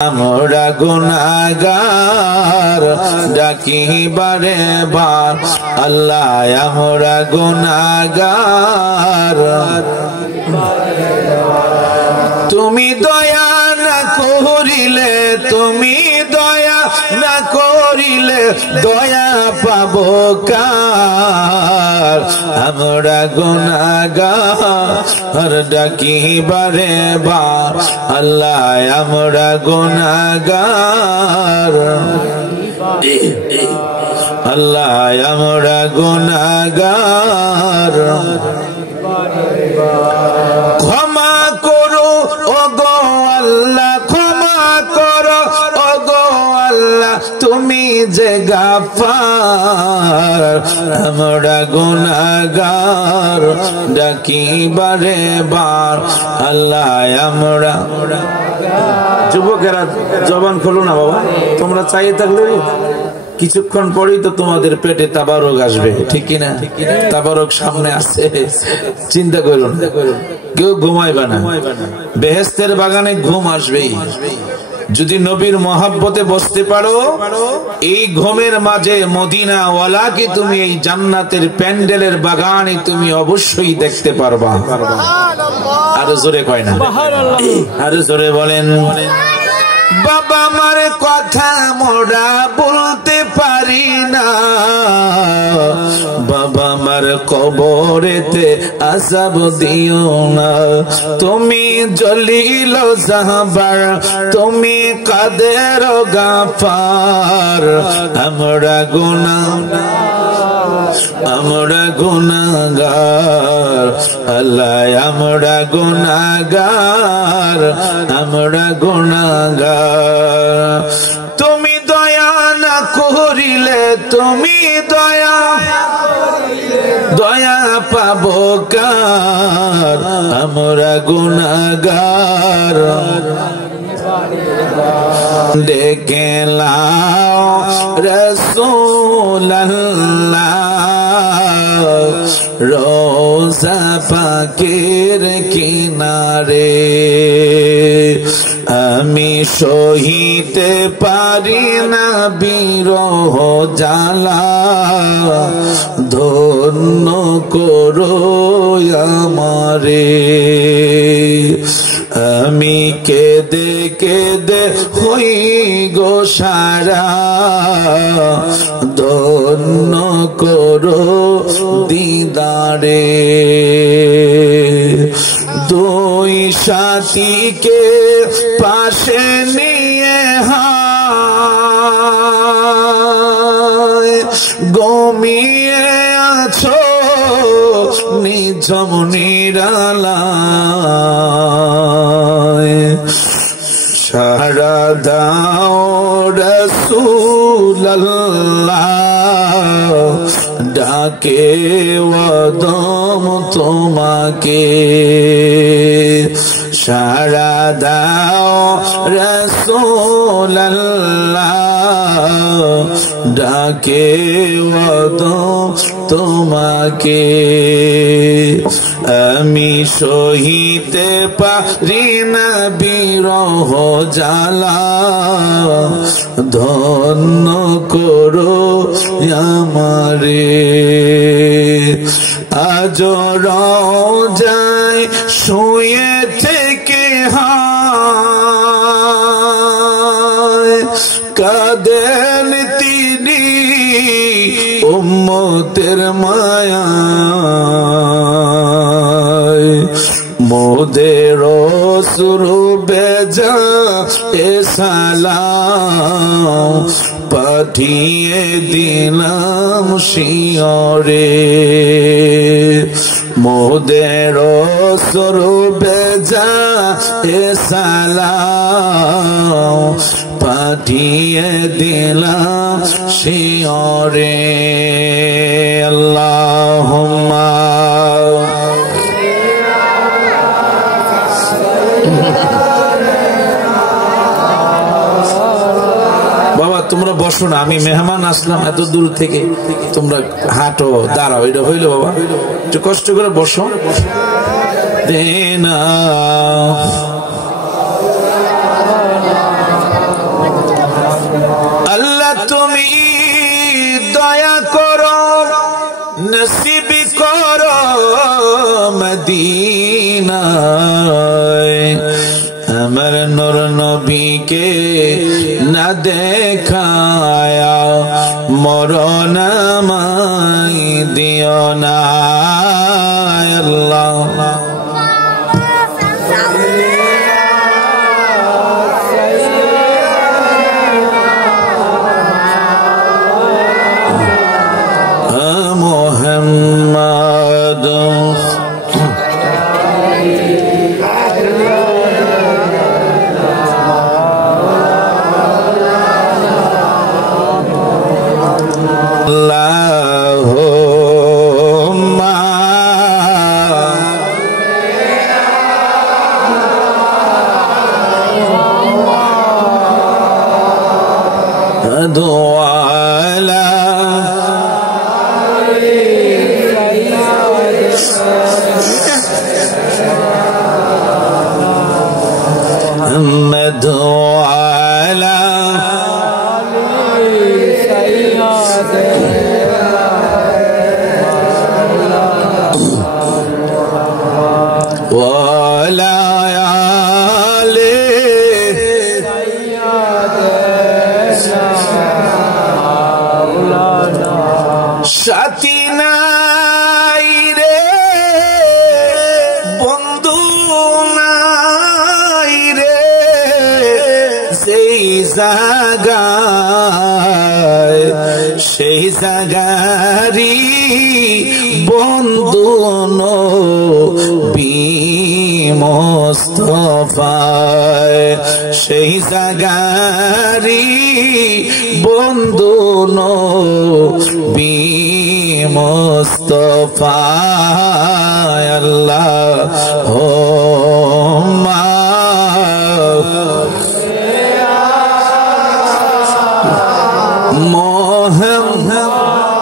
আমরা গুনাহগার ডাকি বারে বার আল্লাহ আমরা গুনাহগার তুমি দয়া না করিলে তুমি দয়া না করিলে দয়া পাবো কার আমরা গুনাহগার ডাকি বারে বার আল্লাহ আমরা গুনাহগার আল্লাহ আমরা গুনাহগার ক্ষমা করো ওগো আল্লাহ ক্ষমা করো ওগো আল্লাহ তুমি যে গাফফার আমরা গুনাহগার ডাকি বারে বার আল্লাহ আমরা যুবকেরা জবান খোলো না বাবা তোমরা চাইয়ে থাকলে কিছুক্ষণ পরেই তো তোমাদের পেটে তাবারক আসবে ঠিক কিনা তাবারক সামনে আসছে চিন্তা করো না কেউ ঘুমাইবে না বেহেশতের বাগানে ঘুম আসবেই যদি নবীর মহব্বতে বসতে পারো এই ঘুমের মাঝে মদিনা ওয়ালাকে তুমি এই জান্নাতের প্যান্ডেলের বাগানে তুমি অবশ্যই দেখতে পারবা আরো জোরে কয় না আরো জোরে বলেন বাবা মার কথা মোরা বলতে পারি না বাবা মার কবরেতে আযাব দিও না তুমি জলিল জাহবার তুমি কাদের গাফার আমরা গুনাহগার আল্লাহ আমরা গুনাহগার আমরা গুনাহগার তুমি দয়া না করিলে তুমি দয়া পাবো কার আমরা গুনাহগার দেখে লাও রাসূলুল্লাহ রোজা পাকের কিনারে আমি সহিতে পারি না বিরহ জ্বালা ধন্য করো আমারে আমি কেঁদে কেঁদে হই গো সারা ধন্য করো দিদারে দুই সাথীকে পাশে নিয়ে ঘুমিয়ে আছো নিঝুম নিরালায় সারা দাও রাসূলুল্লাহ ডাকে ওয়াদম তোমাকে সারা দাও রাসূলুল্লাহ ডাকে ওয়াদম তোমাকে আমি সহিতে পারি না বিরহ জ্বালা ধন্য করো আমারে আজ রওজায় শুয়ে থেকে কাঁদেন তিনি উম্মতের মায়ায় মোদের সুরু বেজা এ সালাম পাঠিয়ে দিলাম শিয়রে মোদের সুরু বেজা এ সালাম পাঠিয়ে দিলাম শিয়রে আল্লাহুম্মা বাবা তোমরা বসো না আমি মেহমান আসলাম এত দূর থেকে তোমরা হাঁটো দাঁড়াও এটা হইলো বাবা একটু কষ্ট করে বসো দেনা নবীকে না দেখায়া মরণ আমায় দিও না আল্লাহ। মোহাম্মদ সাথী নাই রে বন্ধু নাই রে সেই জাগারি বন্ধু নবী মুস্তাফায় সেই জাগারি বন্ধু নবী মুস্তাফায় আল্লাহুম্মা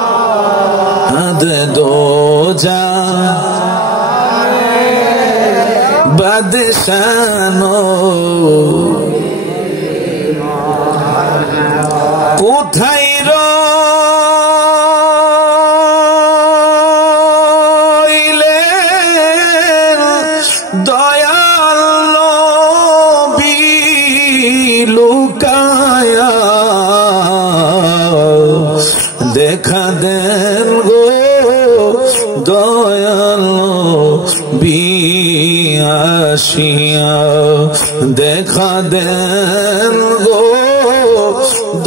মোহাম্মদ দোজা বাদশানো কোথায় রইলেন দয়াল নবী লুকায়া দেখা দেন গো দয়াল নবী আসিয়া দেখা দেন গো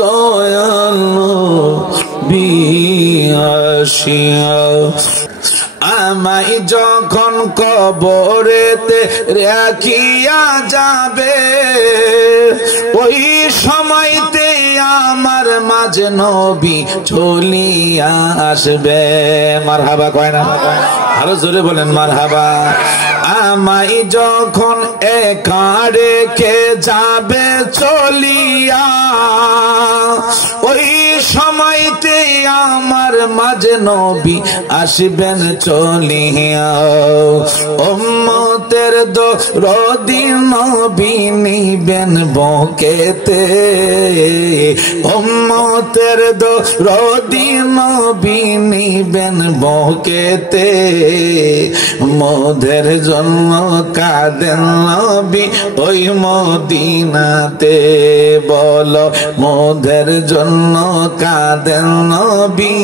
দয়াল নবী আসিয়া। আমায় যখন কবরেতে রাখিয়া যাবে ওই সময়তে আমার মাঝে নবী চলিয়া আসবে। মারহাবা কয় না? আরো জোরে বলেন মারহাবা। আমায় যখন একা রেখে যাবে চলিয়া ওই সময়তে আমার মাঝে নবী আসবেন চলিয়া। উম্মতের দরদি নবী নিবেন বুকেতে উম্মতের দরদি নবী নিবেন বুকেতে মোদের জন্য কাঁদেন নবী ওই মদিনাতে। বলো মোদের জন্য কাঁদেন নবী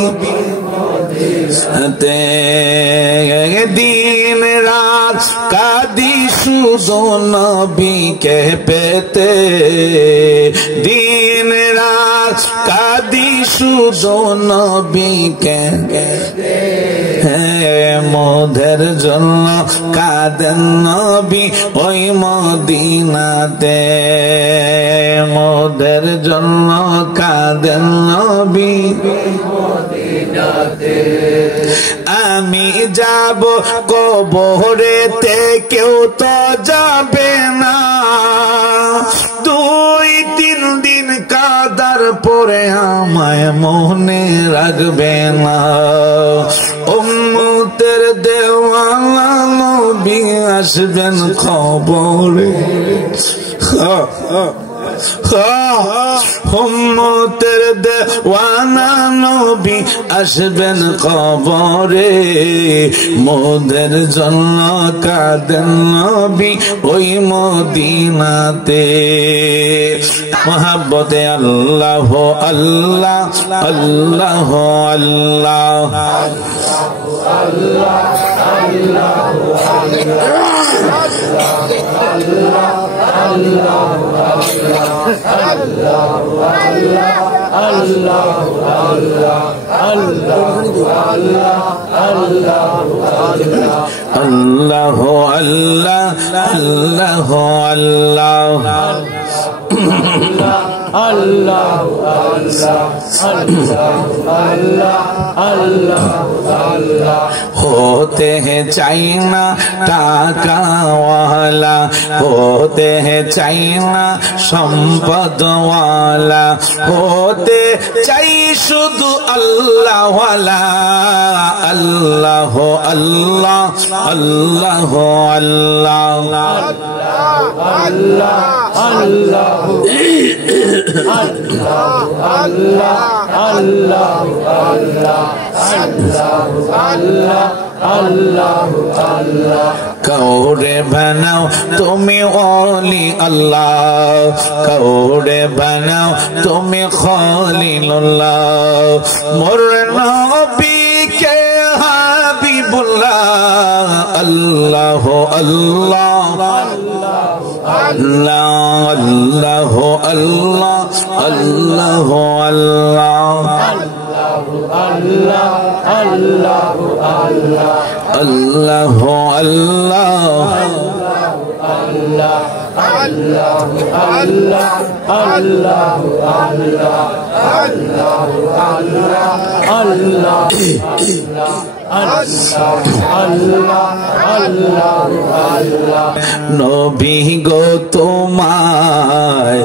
দিন রাত কাঁদি শুধু নবীকে পেতে দিন রাত কাঁদি শুধু নবীকে মোদের জন্য কাঁদেন নবী ওই মদিনাতে মোদের জন্য কাঁদেন নবী মদিনাতে। আমি যাব কবরেতে কেউ তো যাবে না 2-3 দিন কাদার পরে আমায় মনে রাখবে না। উম্মতের দেওয়ানা নবী আসবেন খবরে উম্মতের দেওয়ানা নবী আসবেন কবরে, মোদের জন্য কাঁদেন নবী ওই মদিনাতে। মহাব্বতে আল্লাহ আল্লাহ আল্লাহ আল্লাহ আল্লাহ আল্লাহ আল্লাহ होते हैं चाइना टाका वाला, होते हैं चाइना संपद वाला, होते चाहिए शुद्ध अल्लाह वाला। अल्लाह अल्लाह अल्लाह कौड़े बनाओ तुम्हें ओली अल्लाह, कौड़े बनाओ तुम्हें खलीलुल्लाह, मोर नबी के हबीबुल्लाह। अल्लाह अल्लाह अल्लाह अल्लाह अल्लाह अल्लाह अल्लाह নবী গো তোমায়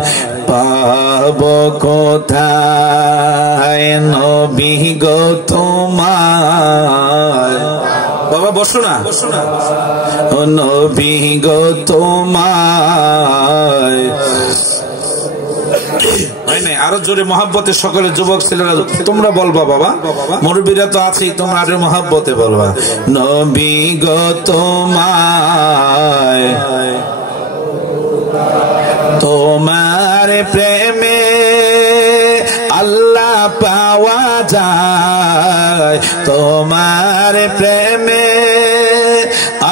পাব কোথায়, নবী গো তোমায়। বাবা বসো না, নবী গো তোমায়। আরো জোরে মহাব্বতে সকলে যুবক ছেলেরা তোমরা বলবা, বাবা মুরব্বীরা তো আছেই, তোমরা আরো মহাব্বতে বলবা। নবী গো তোমায়, তোমার প্রেমে আল্লাহ পাওয়া যায়, তোমার প্রেমে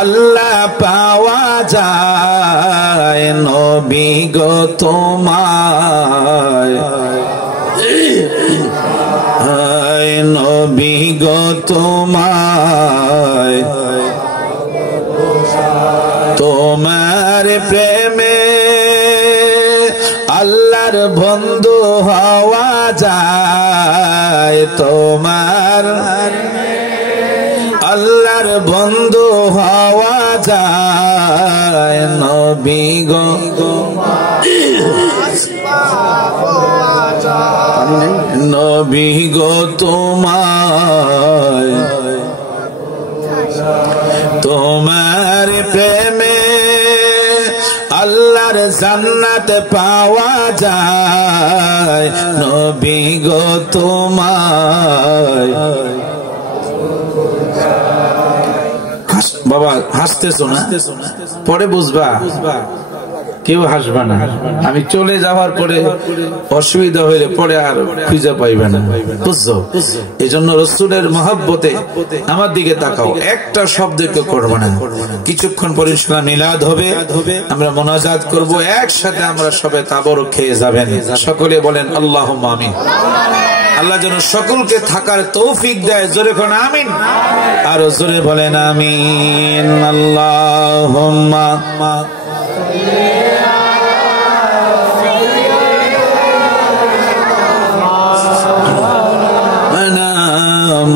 আল্লাহ পাওয়া যায়। নবী গো তোমায়, নবী গো তোমায়, তোমার প্রেমে আল্লাহর বন্ধু হওয়া যায়, তোমার আল্লাহর বন্ধু হওয়া যায়। নবী গো নবী গো তোমায়, তোমার প্রেমে আল্লাহর জান্নাত পাওয়া যায়। নবী গো তোমায়। বাবা হাসতেছো না, পরে বুঝবা, কেউ হাসবা না। আমি চলে যাওয়ার পরে অসুবিধা হইলে পরে আর খুঁজে পাইবে না, বুঝছো? এই জন্য রসুলের মহব্বতে আমার দিকে তাকাও, একটা শব্দ কেউ করবো না। কিছুক্ষণ পরে ইনশাআল্লাহ মিলাদ হবে, আমরা মোনাজাত করব, একসাথে আমরা সবাই তাবারক খেয়ে যাবেন। সকলে বলেন আল্লাহুম্মা আমিন। আল্লাহ যেন সকলকে থাকার তৌফিক দেয়, জোরে কোন আমিন, আর জোরে বলেন আমিন। আল্লাহুম্মা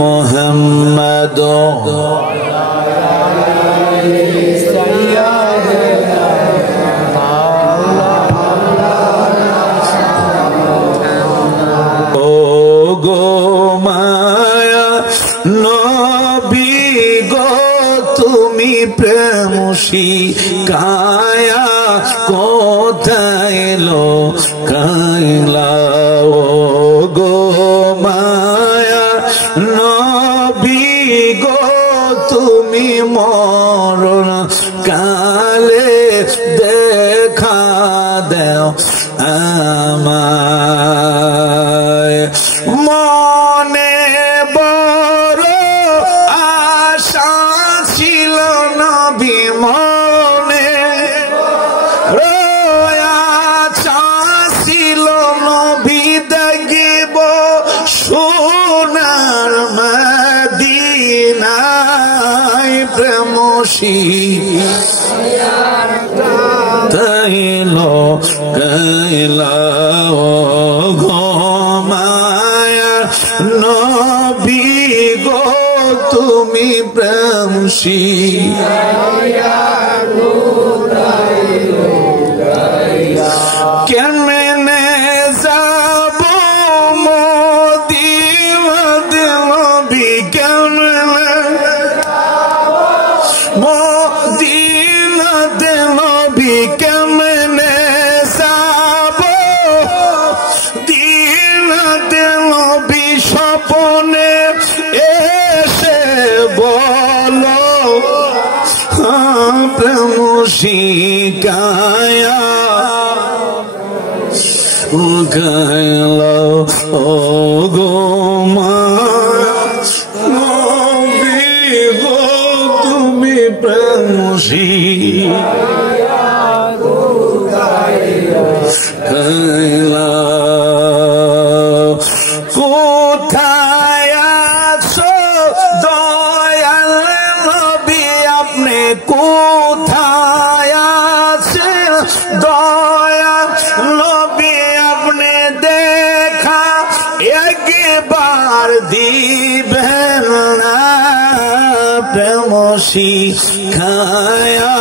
মুহাম্মাদ ও গো মায়া নবী গো তুমি প্রেম শিখায়া কোথায় লো আমায় মনে বড় আশা ছিল নবী মনে আশা ছিল নবী দেখিব সোনার মদিনায় প্রেমসী তাইলো গাইলা ঘুমায়া নবী গো তুমি প্রেমসী কেমনে যাব মদিনাত নবী কেমনে মদিনাত নবী কেমনে যাব দিনাত নবী স্বপ্নে এসে বলো প্রেম শিকায়া গাইলা ও গো মা নবী গো তুমি প্রেম শিকায়া কোথায় আছো দয়াল নবী আপনি কোথায় আছেন দয়াল নবী আপনি দেখা একবার দিবেন না প্রেম শিখায়া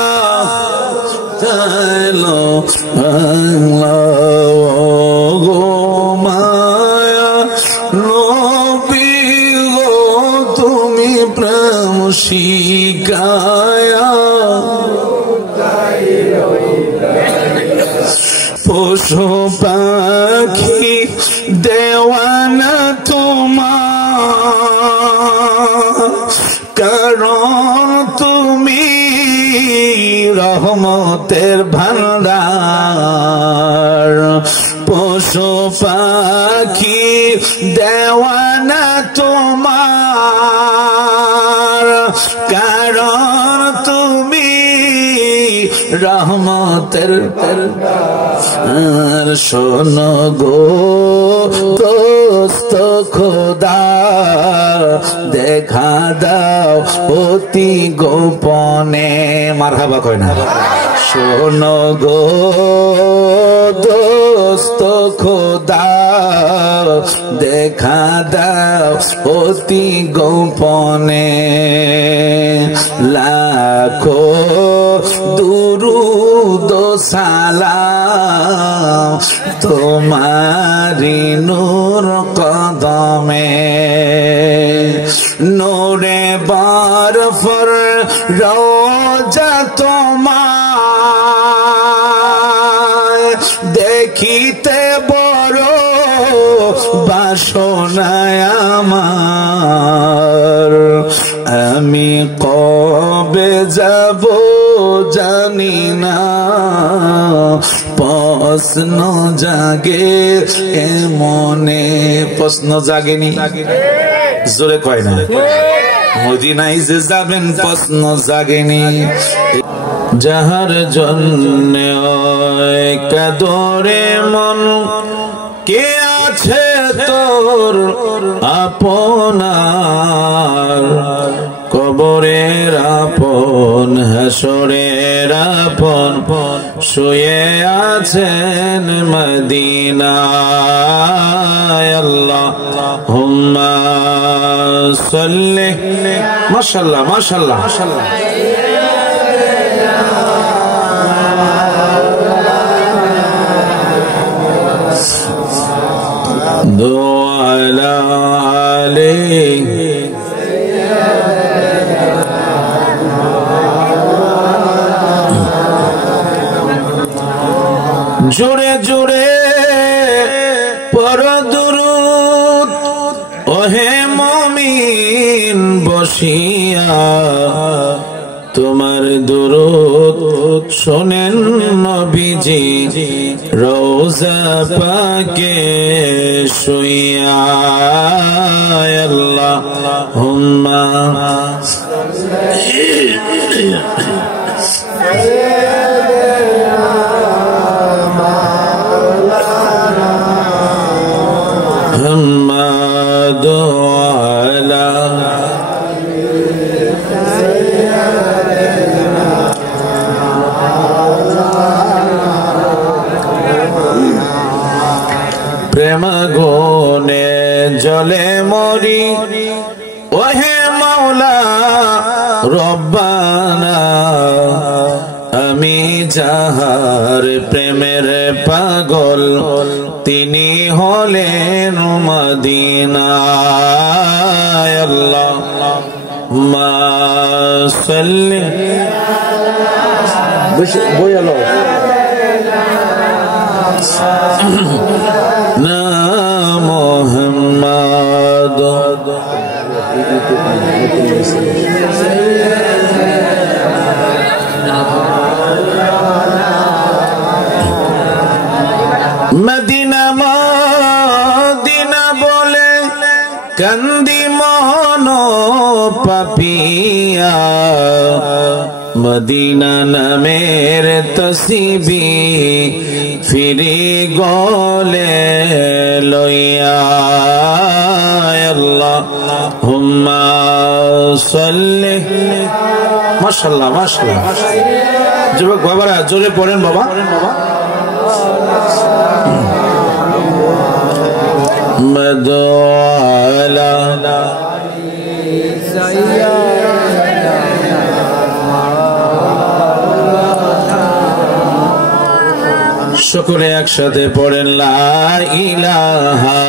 তাইলো গো মায়া নবী গো তুমি প্রেম শিখায়া পশু পাখি দেওয়ানা তোমার কারণ তুমি রহমতের ভান্ডার পশু পাখি দেওয়ানা তোমার কারণ তুমি রহমতের আর শোনো গো দোস্ত খোদা দেখা দাও অতি গোপনে মারহাবা কয় না শোনো গো দোস্ত খোদা দেখা দাও অতি গোপনে লাখো দুরুদ সালাম তোমারি নূর কদমে নূরে বরফর রোজা তোমার দেখিতে বড় বাসনায় আমার আমি কবে যাব জানি না প্রশ্ন জাগে মনে প্রশ্ন জাগেনি জোরে কয় না মদিনায় যে যাবেন প্রশ্ন জাগেনি যাহার জন্য কাদরে মন কে আছে তোর আপনার কবরের আপন হাসরের আপন শুয়ে আছেন মদিনায় আল্লাহুম্মা সাল্লি মাশাআল্লাহ মাশাআল্লাহ মাশাআল্লাহ দুআলা আলাইহি জোরে জোরে পড় দুরূদ ওহে মুমিন বসিয়া তোমার দুরূদ শোনেন নবীজি রোজ রোজা পাকে শুইয়া আল্লাহুম্মা প্রেম গুনে জলে মরি ওহে মাওলা রব্বানা আমি যাহার প্রেমের পাগল তিনি হলেন মদিনায় আল্লাহুম্মা সাল্লি বয়ালো না মুহাম্মদ মদিনা মদিনা বলে কান্দি মন পাপিয়া মদিনা নামের তসবিহ ফিরি গলে লইয়া আল্লাহুম্মা সাল্লি মাশাআল্লাহ মাশাআল্লাহ যুবক বাবারা জোরে পড়েন বাবা মদওয়ালা সকলে একসাথে পড়েন লা ইলাহা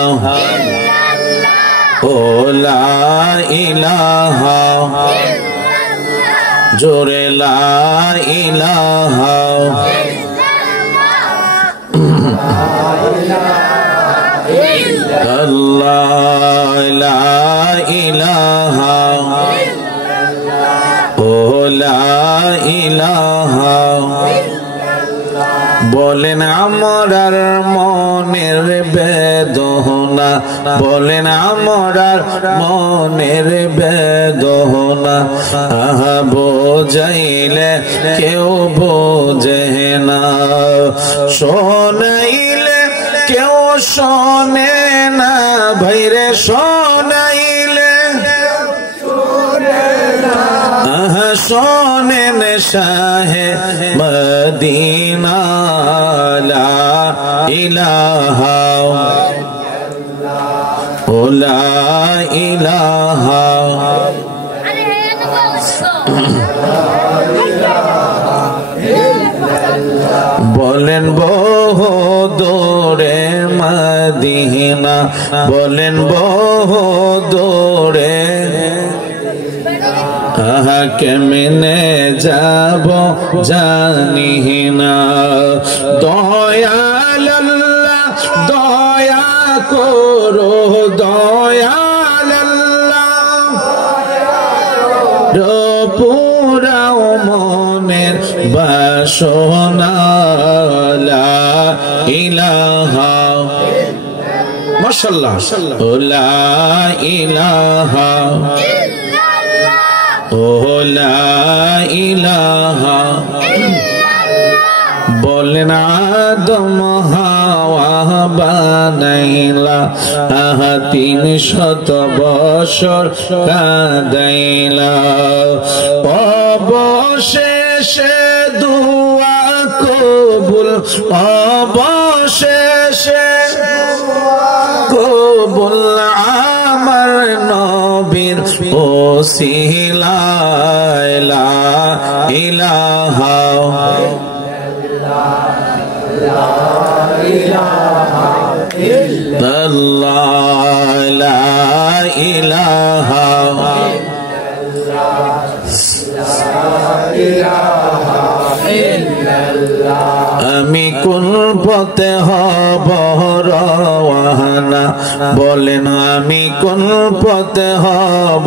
ইল্লাল্লাহ ও লা ইলাহা ইল্লাল্লাহ জোরে লা ইলাহা ইল্লাল্লাহ লা ইলাহা ইল্লাল্লাহ ও লা ইলাহা বলেন আমরার মনের বেদনা বলেন আমরার মনের বেদনা আহা বোঝাইলে কেউ বোঝে না শোনাইলে কেউ শোনে না ভাইরে শোনাইলে শোনেন শাহে মদিনা লা ইলাহা ও লা ইলাহা বলেন বহু দূরে মদিনা বলেন বহু দূরে কেমনে যাব জানি না দয়াল আল্লাহ দয়া করো দয়াল আল্লাহ পুরাও মনের বাসনা লা ইলাহা মাশাআল্লাহ লা ইলাহা ও লা ইলাহা বলেন আদম হাওয়া বানাইলা 300 বছর কাদাইলা অবশেষে দুয়া কবুল অবশেষে কবুল আমার নবীর ওসিলা লা ইলাহা ইল্লাল্লাহ লা ইলাহা আমি কোন পথে হব রওয়ানা বলেন আমি কোন পথে হব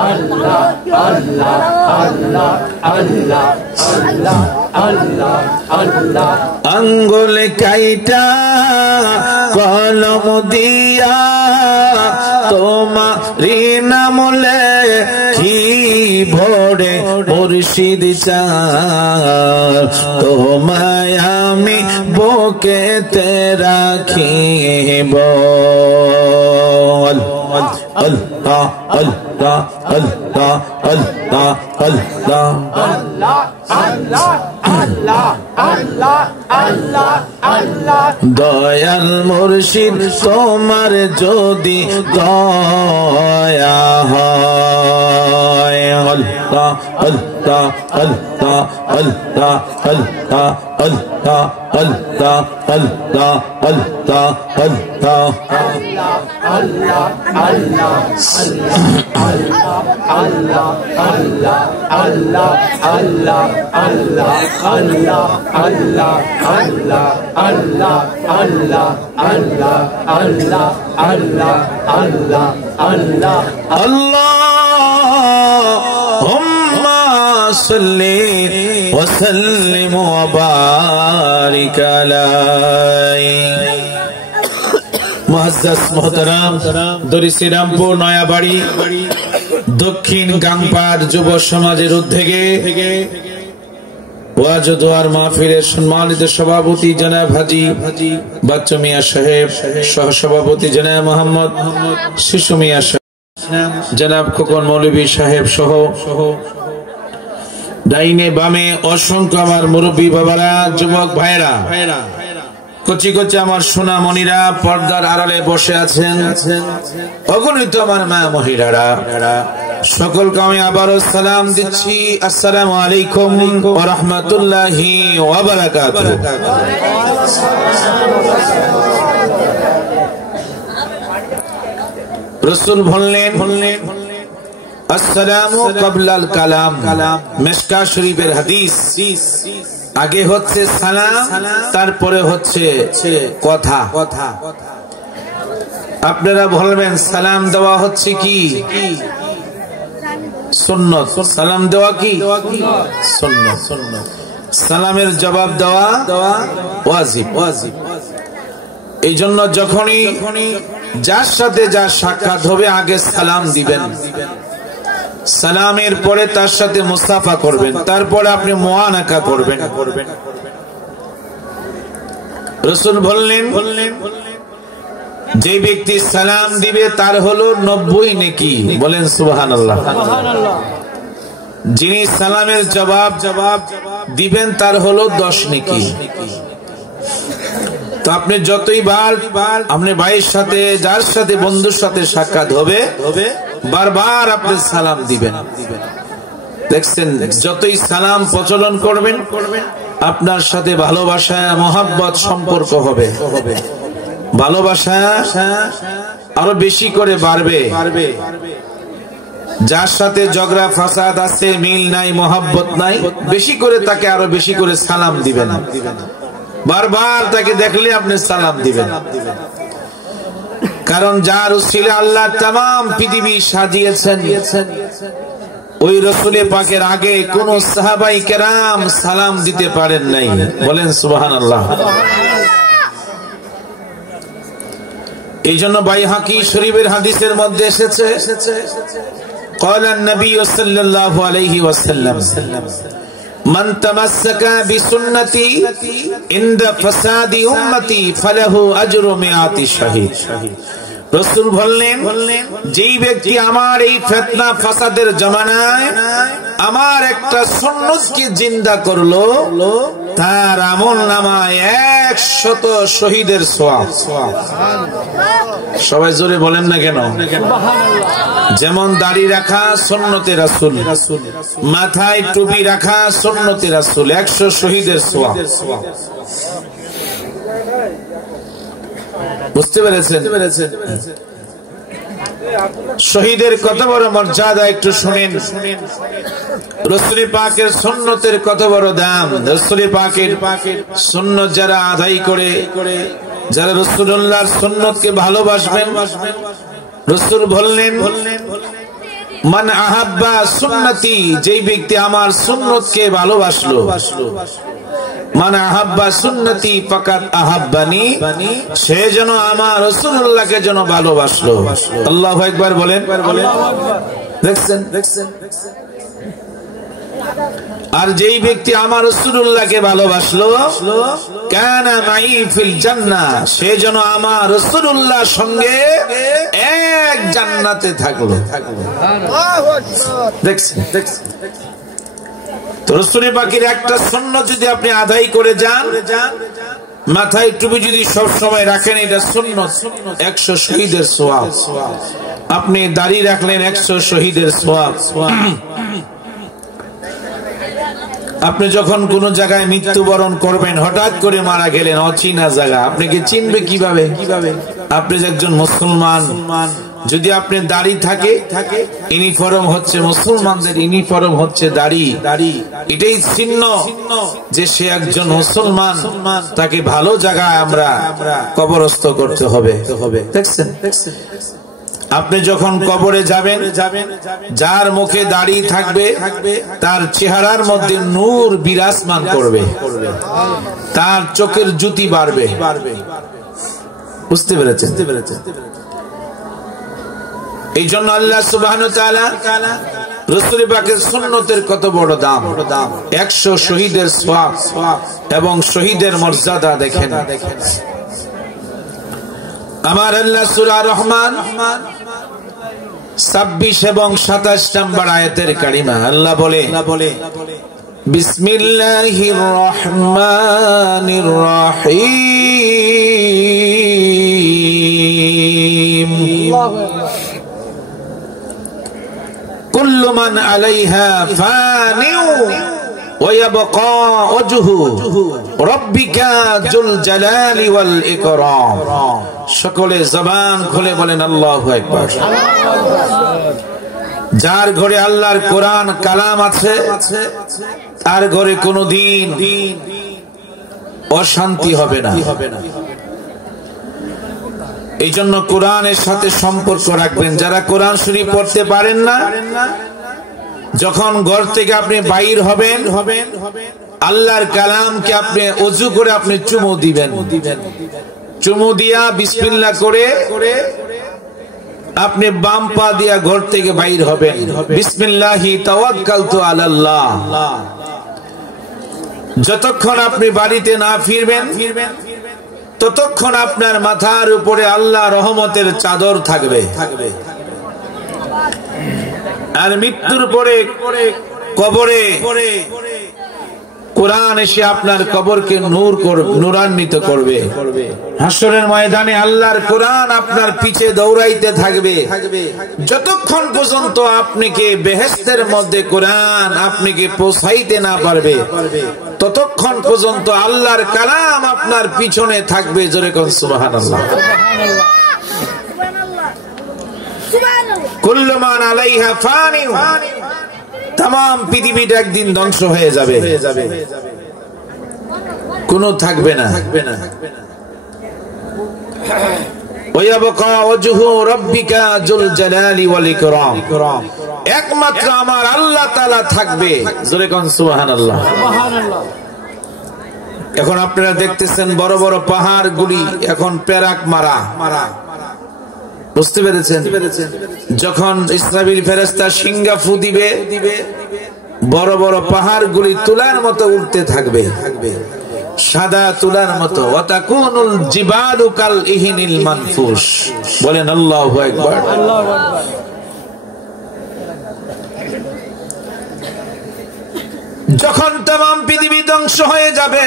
আঙ্গুল কাইটা কলম দিয়া তোমারি নাম লেখি ভোরে মুর্শিদ চার তোমায় আমি বুকেতে রাখিব। আল্লাহ আল্লাহ আল্লাহ আল্লাহ আল্লাহ দয়াল মুর্শিদ তোমার যদি দয়া হয়। আল্লাহ আল্লাহ আল্লাহ আল্লাহ আল্লাহ আল্লাহ আল্লাহ আল্লাহ আল্লাহ আল্লাহ আল্লাহুম্মা সাল্লি ওয়া সাল্লিম ওয়া বারিক আলাইহি। মুআজ্জাজ মুহতারাম দরি শ্রীরামপুর নয়াবাড়ি দক্ষিণ গাংপাড় যুব সমাজের উদ্যোগে ওয়াজ ও দোয়ার মাহফিলের সম্মানিত সভাপতি জনাব হাজী বাচ্চু মিয়া সাহেব, সহসভাপতি জনাব মোহাম্মদ শিশু মিয়া সাহেব, জনাব খোকন মৌলভী সাহেব সহ ডাইনে বামে অসংখ্য আমার মুরব্বী বাবারা, যুবক ভাইরা, কচি কচি আমার সোনা মনিরা পর্দার আড়ালে বসে আছেন, অগণিত আমার মা মহিলারা, সকলকে আমি আবারও সালাম দিচ্ছি। আসসালামু আলাইকুম ওয়া রাহমাতুল্লাহি ওয়া বারাকাতুহু। রাসূল বললেন আসসালামু ক্বাবলাল কালাম, মিশকাত শরীফের হাদিস। আগে হচ্ছে সালাম, তারপরে হচ্ছে কথা। আপনারা বলবেন সালাম দেওয়া হচ্ছে কি সুন্নত, সালাম দেওয়া কি সুন্নত, সালামের জবাব দেওয়া ওয়াজিব। এই জন্য যখনই যার সাথে যার সাক্ষাৎ হবে আগে সালাম দিবেন, সালামের পরে তার সাথে মুসাফা করবেন, তারপরে আপনি মুআনাকা করবেন। রাসূল বললেন যে ব্যক্তি সালাম দিবে তার হলো 90 নেকি, বলেন সুবহানাল্লাহ। যিনি সালামের জবাব দিবেন তার হলো 10 নেকি। তো আপনি যতই বার আপনি ভাইয়ের সাথে যার সাথে বন্ধুর সাথে সাক্ষাৎ হবে বারবার আপনি সালাম দিবেন। দেখছেন যতই সালাম প্রচলন করবেন আপনার সাথে ভালোবাসা মহব্বত সম্পর্ক হবে, ভালোবাসা আরো বেশি করে বাড়বে। যার সাথে ঝগড়া ফাসাদ আছে, মিল নাই, মহব্বত নাই, বেশি করে তাকে আরো বেশি করে সালাম দিবেন, বারবার তাকে দেখলে আপনি সালাম দিবেন। কারণ যার উসিলা আল্লাহ तमाम পৃথিবী সাজিয়েছেন, ওই রাসূল পাকের আগে কোন সাহাবায়ে কেরাম সালাম দিতে পারেন নাই, বলেন সুবহানাল্লাহ। এই জন্য বাইহাকি শরীফের হাদিসের মধ্যে এসেছে قال النبي صلى الله عليه وسلم من تمسك بسنتي عند فساد امتي فله اجر 100 شهيد। রাসূল বললেন যেই ব্যক্তি আমার এই ফিতনা ফাসাদের জামানায় আমার একটা সুন্নতকে জিন্দা করলো তার আমলনামায় 100 শহীদের সওয়াব। সবাই জোরে বলেন না কেন? যেমন দাড়ি রাখা সুন্নতে রাসূল, মাথায় টুপি রাখা সুন্নতে রাসূল, 100 শহীদের সওয়াব। বুঝতে পেরেছেন? শহীদের কত বড় মর্যাদা একটু শুনেন। রাসূল পাকের সুন্নতের কত বড় দাম। রাসূল পাকের সুন্নত যারা আদায় করে, যারা রাসূলুল্লাহর সুন্নতকে ভালোবাসবেন, রাসূল বললেন মান আহাব্বা সুন্নতি, যেই ব্যক্তি আমার সুন্নতকে ভালোবাসলো, মান আহাব্বা সুন্নতি ফাকাত আহাব্বানি, সে যেন আমার রাসূলুল্লাহকে যেন ভালোবাসলো। আল্লাহু আকবার বলেন। দেখছেন? আর যেই ব্যক্তি আমার রাসূলুল্লাহকে ভালোবাসলো, কানা মাই ফিল জান্নাহ, সে যেন আমার রাসূলুল্লাহর সঙ্গে এক জান্নাতে থাকলো। দেখছেন? তো রাসূল পাকের একটা সুন্নাত যদি আপনি আদায় করে যান, মাথায় টুপি যদি সব সময় রাখেন, এটা সুন্নাত, 100 শহীদের সওয়াব। আপনি দাড়ি রাখলেন, 100 শহীদের সওয়াব। আপনি যখন কোন জায়গায় মৃত্যুবরণ করবেন, হঠাৎ করে মারা গেলেন, অচেনা জায়গা, আপনাকে চিনবে কিভাবে? আপনি একজন মুসলমান, যদি আপনি দাড়ি থাকে, ইউনিফর্ম হচ্ছে মুসলমানদের, ইউনিফর্ম হচ্ছে দাড়ি, এটাই চিহ্ন যে সে একজন মুসলমান। তাকে ভালো জায়গায় আমরা কবরস্থ করতে হবে। দেখছেন? আপনি যখন কবরে যাবেন, যার মুখে দাড়ি থাকবে তার চেহারার মধ্যে নূর বিরাজমান করবে, তার চোখের জ্যোতি বাড়বে। বুঝতে পেরেছেন? এই জন্য আল্লাহ সুবহানাহু ওয়া তাআলা রাসূল পাকের সুন্নতের কত বড় দাম, 100 শহীদের সওয়াব এবং শহীদের মর্যাদা দেখেন। আমার আল্লাহ সূরা রহমান 26 এবং 27 নম্বর আয়াতের কারিমা আল্লাহ বলে, বিসমিল্লাহির রহমানির রহিম, কুল্লু মান আলাইহা ফানিউ ওয়া ইয়াবকা ওয়াজহু রাব্বিকা যুল জালালি ওয়াল ইকরাম। সকলে জবান খুলে বলেন আল্লাহু আকবার। যার ঘরে আল্লাহর কোরআন কালাম আছে, তার ঘরে কোনদিন অশান্তি হবে না। এই জন্য কোরআনের সাথে সম্পর্ক রাখবেন। যারা কোরআন শরীফ পড়তে পারেন না, যখন ঘর থেকে আপনি বাইর হবেন, আল্লাহর কালামকে আপনি ওযু করে আপনি চুমু দিবেন। চুমু দিয়া বিসমিল্লাহ করে আপনি বাম পা দিয়া ঘর থেকে বাইর হবেন। বিসমিল্লাহি তাওয়াক্কালতু আলাল্লাহ। যতক্ষণ আপনি বাড়িতে না ফিরবেন, ততক্ষণ আপনার মাথার উপরে আল্লাহ রহমতের চাদর থাকবে। আর মৃত্যুর পরে কবরে কোরআন এসে আপনার কবরকে নূরান্বিত করবে। হাসরের ময়দানে আল্লাহর কোরআন আপনার পিছে দৌড়াইতে থাকবে। যতক্ষণ পর্যন্ত আপনাকে বেহেশতের মধ্যে কোরআন আপনাকে পৌঁছাইতে না পারবে, ততক্ষণ পর্যন্ত আল্লাহর কালাম আপনার পিছনে থাকবে। জোরে কোন সুবহানাল্লাহ। কুল্লু মান আলাইহা ফানি, তাম পৃথিবীটা একদিন ধ্বংস হয়ে যাবে, কোনো থাকবে না। একমাত্র আমার আল্লাহ তাআলা থাকবে। জোরে কোন সুবহানাল্লাহ। এখন আপনারা দেখতেছেন বড় বড় পাহাড় গুলি এখন পেরাক মারা। বুঝতে পেরেছেন? যখন ইসরাফিল ফেরেশতা সিংহা ফু দিবে, বড় বড় পাহাড় গুলি তুলার মতো উঠতে থাকবে, সাদা তুলার মতো। ওয়াতাকুনুল জিবালু কাল ইহিনিল মানফুস। বলেন আল্লাহু আকবার। যখন तमाम পৃথিবী ধ্বংস হয়ে যাবে,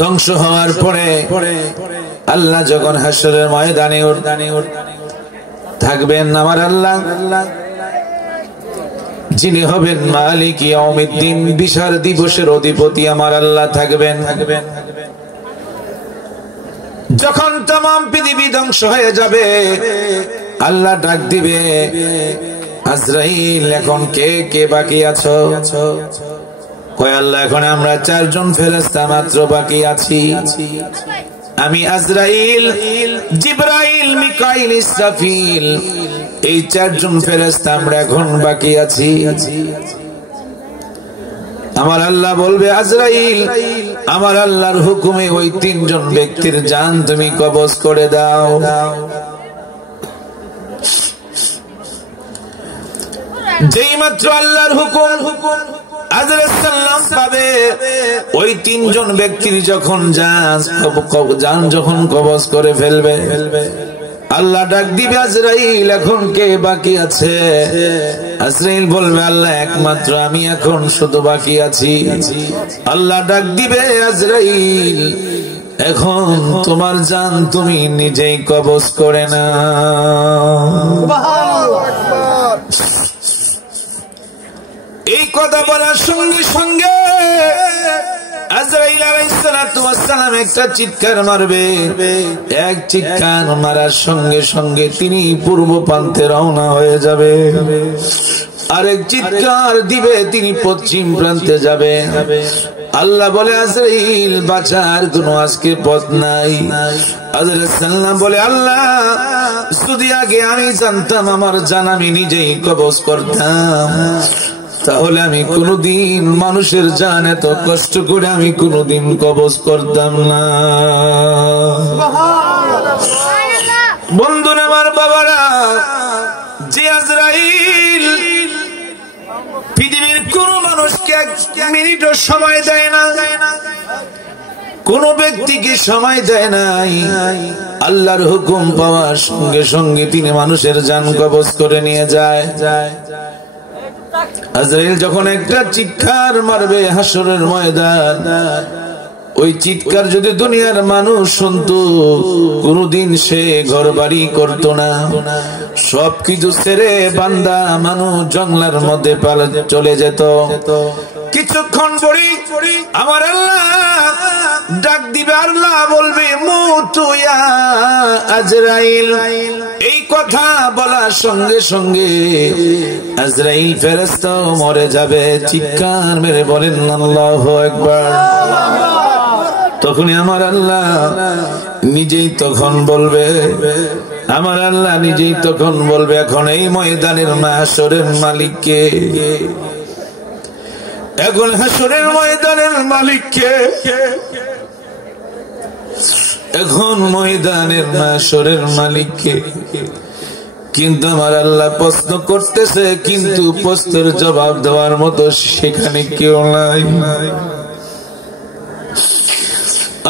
ধ্বংস হওয়ার পরে আল্লাহ যখন হাসরের ময়দানে থাকবেন, আমার আল্লাহ যিনি হবেন মালিক ইয়াউমিদ্দিন, বিচার দিবসের অধিপতি, আমার আল্লাহ থাকবেন। যখন तमाम পৃথিবী ধ্বংস হয়ে যাবে, আল্লাহ ডাক দিবে, আজরাইল এখন কে কে বাকি আছো? কয় আল্লাহ এখন আমরা 4 জন ফেরেশতা মাত্র বাকি আছি। আমি আজরাইল, জিবরাইল, মিকাইল, ইসরাফিল এই 4 জন ফেরেশতা আমরা এখন বাকি আছি। আমার আল্লাহ বলবে আজরাইল, আমার আল্লাহর হুকুমে ওই 3 জন ব্যক্তির জান তুমি কবজ করে দাও। যেই মাত্র আল্লাহর হুকুম আজরাইল সালাম পাবে, ওই 3 জন ব্যক্তির যখন জান যখন কবজ করে ফেলবে, আল্লাহ ডাক দিবে আজরাইল এখন কে বাকি আছে? আজরাইল বলবে আল্লাহ একমাত্র আমি এখন শুধু বাকি আছি। আল্লাহ ডাক দিবে আজরাইল এখন তোমার জান তুমি নিজেই কবজ করে না। এই কথা বলার সঙ্গে সঙ্গে আজরাইল আলাইহিস সালাতু ওয়াস সালাম একটা চিৎকার মারবে। এক চিৎকার মারার সঙ্গে সঙ্গে তিনি পূর্ব প্রান্তে রওনা হয়ে যাবে। আরেক চিৎকার দিবে তিনি পশ্চিম প্রান্তে যাবে। আল্লাহ বলে আজরাইল বাঁচার কোনো আজকে পথ নাই। আজরাইল সালাম বলে আল্লাহ যদি আগে আমি জানতাম আমার জান আমি নিজেই কবজ করতাম, তাহলে আমি কোনদিন মানুষের জান এত কষ্ট করে আমি কোনদিন কবজ করতাম না। বন্ধুরা আমার বাবারা, যে আজরাইল পৃথিবীর কোন মানুষকে 1 মিনিটও সময় দেয় না, কোন ব্যক্তিকে সময় দেয় নাই, আল্লাহর হুকুম পাওয়ার সঙ্গে সঙ্গে তিনি মানুষের জান কবজ করে নিয়ে যায়। আজরাইল যখন একটা চিৎকার মারবে হাসরের ময়দান, ওই চিৎকার যদি দুনিয়ার মানুষ শুনতো কোনদিন সে ঘর বাড়ি করতো না, সবকিছু ছেড়ে বান্দা মানুষ জঙ্গলের মধ্যে চলে যেত। কিছুক্ষণ পরে আমার আল্লাহ ডাক দিবে, আল্লাহ বলবে মুতু ইয়া আজরাইল। এই কথা বলার সঙ্গে সঙ্গে আজরাইল ফেরেশতা মরে যাবে। চিৎকার মেরে বলেন আল্লাহু আকবার। তখনই আমার আল্লাহ নিজেই তখন বলবে, আমার আল্লাহ নিজেই তখন বলবে এখন এই ময়দানের মাহশরের মালিক কে? এখন হাসরের ময়দানের মালিক কে? এখন ময়দানের মাহশরের মালিক কে? কিন্তু আমার আল্লাহ প্রশ্ন করতেছে, কিন্তু প্রশ্নের জবাব দেওয়ার মতো সেখানে কেউ নাই।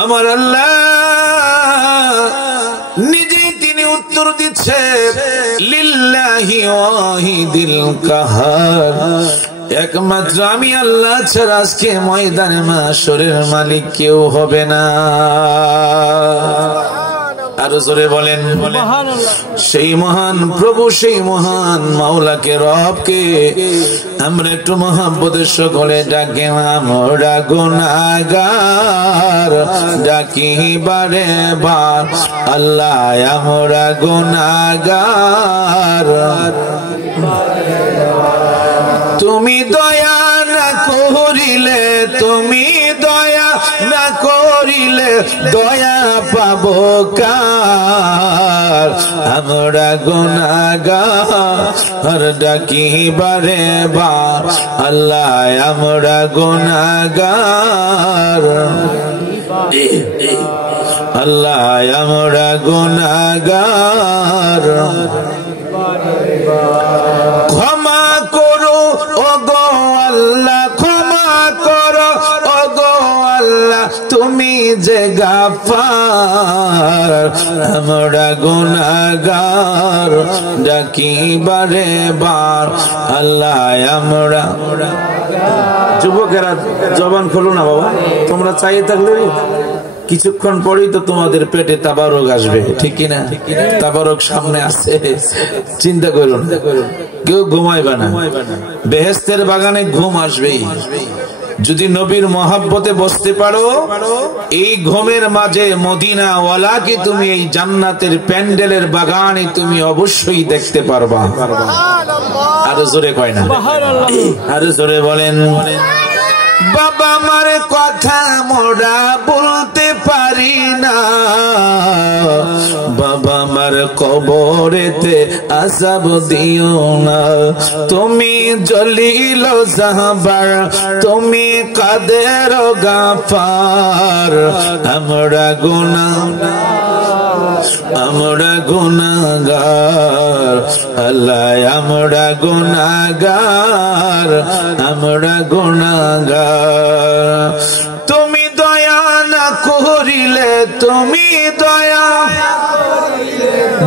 আমার আল্লাহ নিজেই তিনি উত্তর দিচ্ছে লিল্লাহি ওয়াহিদিল কাহার, একমাত্র আমি আল্লাহ ছাড়া আজকে ময়দানে মাহশরের মালিক কেউ হবে না। আরো জোরে বলেন সেই মহান প্রভু, সেই মহান মাওলাকে রবকে আমরা একটু মহব্বতের সকলে ডাকি। আমরা গুনাহগার ডাকি বারে বার আল্লাহ, আমরা গুনাহগার তুমি দয়া না করিলে, তুমি দয়া না করিলে দয়া পাবো কার? আমরা গুনাহগার ডাকি বারে বার আল্লাহ, আমরা গুনাহগার আল্লাহ, আমরা গুনাহগার। ক্ষমা করো ওগো আল্লাহ, ক্ষমা করো ওগো আল্লাহ, তুমি যে গাফফার, আমরা গুনাহগার ডাকি বারে বার আল্লাহ, আমরা। যুবকেরা জবান খোলো না বাবা, তোমরা চাইয়ে থাকলে কিছুক্ষণ পরেই তো তোমাদের পেটে তাবারক আসবে, ঠিক কিনা? তাবারক সামনে আসছে, চিন্তা করো না, কেউ ঘুমাইবে না। বেহেশতের বাগানে ঘুম আসবেই। যদি নবীর মহব্বতে বসতে পারো, এই ঘুমের মাঝে মদিনা ওয়ালাকে তুমি এই জান্নাতের প্যান্ডেলের বাগানে তুমি অবশ্যই দেখতে পারবা। আরো জোরে কয় না, আরো জোরে বলেন। বাবা আমার কথা মোরা বলতে পারি না, বাবা আমার কবরেতে আযাব দিও না। তুমি জলিল জাহবার, তুমি কাদের গাফার, আমরা গুনাহগার আল্লাহ, আমরা গুনাহগার, আমরা গুনাহগার। তুমি দয়া না করিলে, তুমি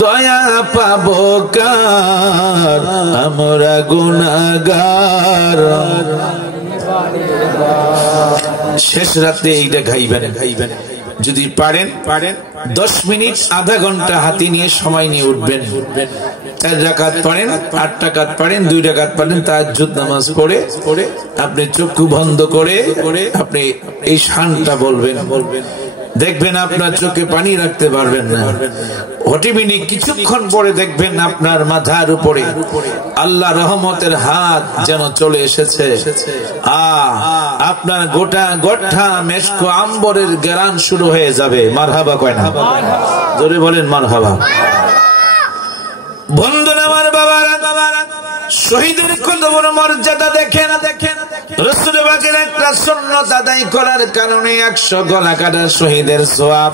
দয়া পাবো কার, আমরা গুনাহগার। শেষ রাতে এইটা গাইবেন, যদি পারেন 10 মিনিট আধা ঘন্টা হাতে নিয়ে সময় নিয়ে উঠবেন। 4 রাকাত পড়েন, 8 রাকাত পড়েন, 2 রাকাত পড়েন, তাহাজ্জুদ নামাজ পড়ে আপনি চক্ষু বন্ধ করে আপনি এই শানটা বলবেন। দেখবেন আপনার চোখে পানি রাখতে পারবেন না। অটোমেটিক কিছুক্ষণ পরে দেখবেন আপনার মাথার উপরে আল্লাহ রহমতের হাত যেন চলে এসেছে। আপনার গোটা মেশকো আম্বরের ঘ্রাণ শুরু হয়ে যাবে। মারহাবা কয় না? জোরে বলেন মারহাবা। বন্ধুরা আমার বাবারা, শহীদের কত বড় মর্যাদা দেখেন। রাসূল পাকের একটা সুন্নাত আদায় করার কারণে 100 গলা কাটা শহীদের সওয়াব,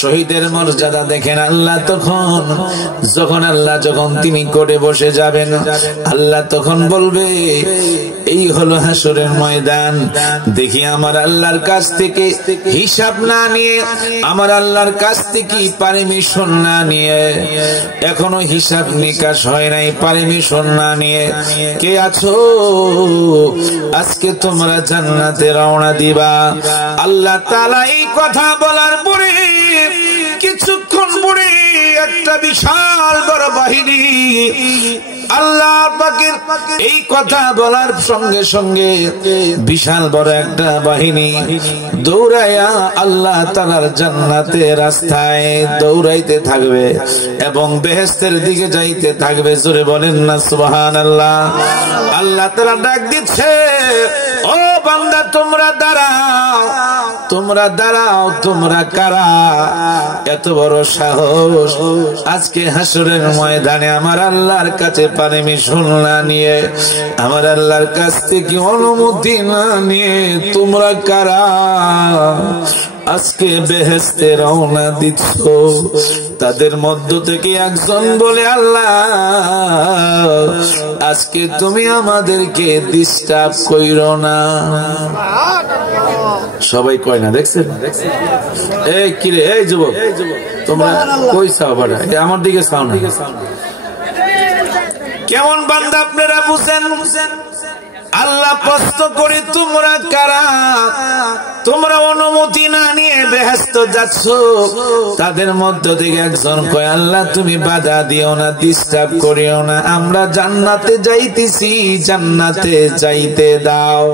শহীদের মর্যাদা দেখেন। আল্লাহ যখন তিনি করে বসে যাবেন, আল্লাহ তখন বলবে এই হলো হাসরের ময়দান। দেখি আমার আল্লাহর কাছ থেকে হিসাব না নিয়ে, আমার আল্লাহর কাছ থেকে পারমিশন না নিয়ে, এখনো হিসাব নিকাশ হয় নাই, পারমিশন না নিয়ে কে আছো আজকে তোমরা জান্নাতে রওনা দিবা। আল্লাহ তাআলা এই কথা বলার পরে কিছুক্ষণ পরে একটা বিশাল বড় বাহিনী, আল্লাহ পাকের এই কথা বলার সঙ্গে সঙ্গে বিশাল বড় একটা বাহিনী দৌড়াইয়া আল্লাহ তাআলার জান্নাতের রাস্তায় দৌড়াইতে থাকবে এবং বেহেশতের দিকে যাইতে থাকবে। জোরে বলেন না সুবহানাল্লাহ। আল্লাহ তাআলা ডাক দিচ্ছে, ও বান্দা তোমরা দাঁড়াও, তোমরা কারা? এত বড় সাহস আজকে হাসরের ময়দানে আমার আল্লাহর কাছে পারমিশন না নিয়ে, আমার আল্লাহর কাছ থেকে অনুমতি না নিয়ে তোমরা কারা আজকে বেহেশতে রওনা দিচ্ছ? তাদের মধ্য থেকে একজন বলে, আল্লাহ আজকে তুমি আমাদেরকে ডিস্টার্ব কইরো না। সবাই কয় না, দেখছেন? এই কিরে, এই যুবক তোমরা কই চাও? বাড়া আমার দিকে চাও না। কেমন বান্দা আপনারা বুঝেন? আল্লাহ প্রশ্ন করে, তোমরা কারা? তোমরা অনুমতি না নিয়ে বেহেশত যাচ্ছ। তাদের মধ্য থেকে একজন কয়, আল্লাহ তুমি বাধা দিও না, ডিস্টার্ব করিও না, আমরা জান্নাতে যাইতেছি, জান্নাতে যাইতে দাও।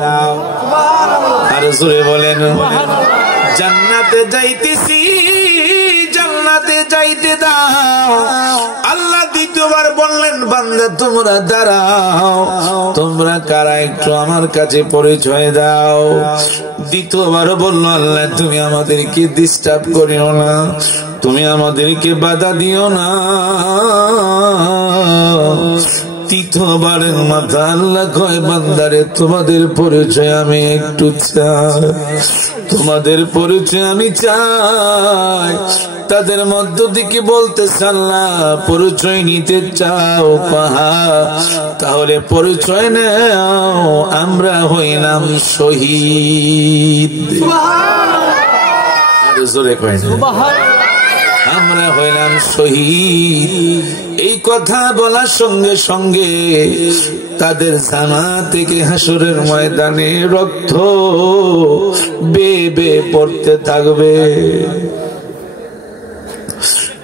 আর জোরে বলেন, জান্নাতে যাইতেছি, জান্নাতে যাইতে দাও। আল্লাহ দ্বিতীয়বার বললেন, বান্দা তোমরা দাঁড়াও, তোমরা কারা একটু আমার কাছে পরিচয় দাও। দ্বিতীয়বারও বলল, আল্লাহ তুমি আমাদেরকে ডিস্টার্ব করিও না, তুমি আমাদেরকে বাধা দিও না। তৃতীয়বারের মাথা আল্লাহ কয়, বান্দারে তোমাদের পরিচয় আমি একটু চাই, তোমাদের পরিচয় আমি চাই। তাদের মধ্য থেকে বলতে আল্লাহ পরিচয় নিতে চাও পাহা, তাহলে পরিচয় নাও, আমরা হইলাম শহীদ। জোরে কয় না, আমরা হইলাম শহীদ। এই কথা বলার সঙ্গে সঙ্গে তাদের জামা থেকে হাসরের ময়দানে রক্ত বেয়ে পড়তে থাকবে।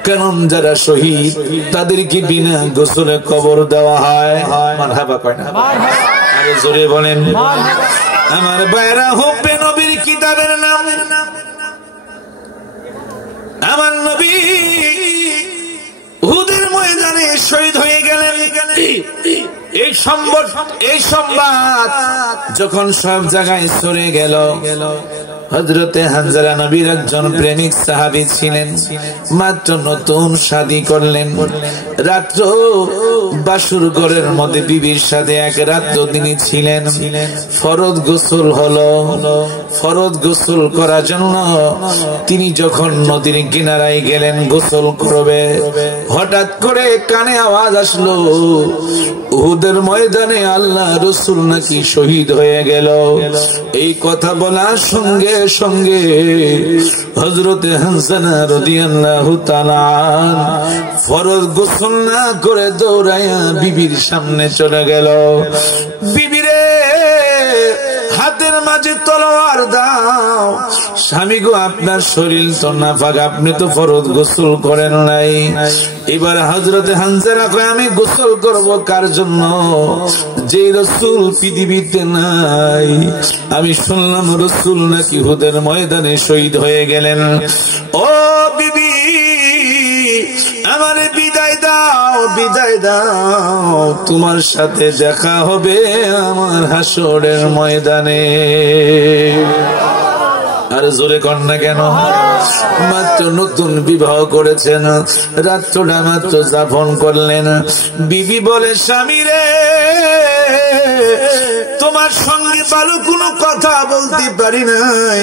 কারণ যারা শহীদ তাদেরকে বিনা গোসলে কবর দেওয়া হয়। মারহাবা কয় না? আরে জোরে বলেন। আমার বাইরা হবে নবীর কিতাবের নাম, আমার নবী উহুদের ময়দানে শহীদ হয়ে গেলেন। এই সংবাদ যখন সব জায়গায় ছড়ে গেল, হযরতে হানজালা নবীর একজন প্রেমিক সাহাবী ছিলেন, মাত্র নতুন শাদী করলেন। রাত্র বাসুর ঘরের মধ্যে বিবির সাথে এক রাত্র তিনি ছিলেন। ফরজ গোসল হলো। ফরজ গোসল করার জন্য তিনি যখন নদীর কিনারায় গেলেন গোসল করবে, হঠাৎ করে কানে আওয়াজ আসলো, উহুদের ময়দানে আল্লাহ রাসূল নাকি শহীদ হয়ে গেল। এই কথা বলার সঙ্গে সঙ্গে হযরতে হানজালা রাদিয়াল্লাহু তাআলা ফরজ গোসল না করে দৌড়াইয়া বিবির সামনে চলে গেল। বিবিরে, হাতের মাঝে তলোয়ার দাও। স্বামী গো, আপনার শরীর তো নাপাক, আপনি তো ফরজ গোসল করেন নাই। এবার হযরতে হানজালা কয়, আমি গোসল করব কার জন্য? যে রাসূল পৃথিবীতে নাই। আমি শুনলাম রাসূল নাকি উহুদের ময়দানে শহীদ হয়ে গেলেন। ও বিবি, আমারে বিদায় দাও, বিদায় দাও, তোমার সাথে দেখা হবে আমার হাসরের ময়দানে। আর জোরে কর না কেন? মাত্র নতুন বিবাহ করেছেন, রাত্রটা মাত্র যাপন করলেন। বিবি বলে, স্বামী রে, তোমার সঙ্গে ভালো কোনো কথা বলতে পারি নাই,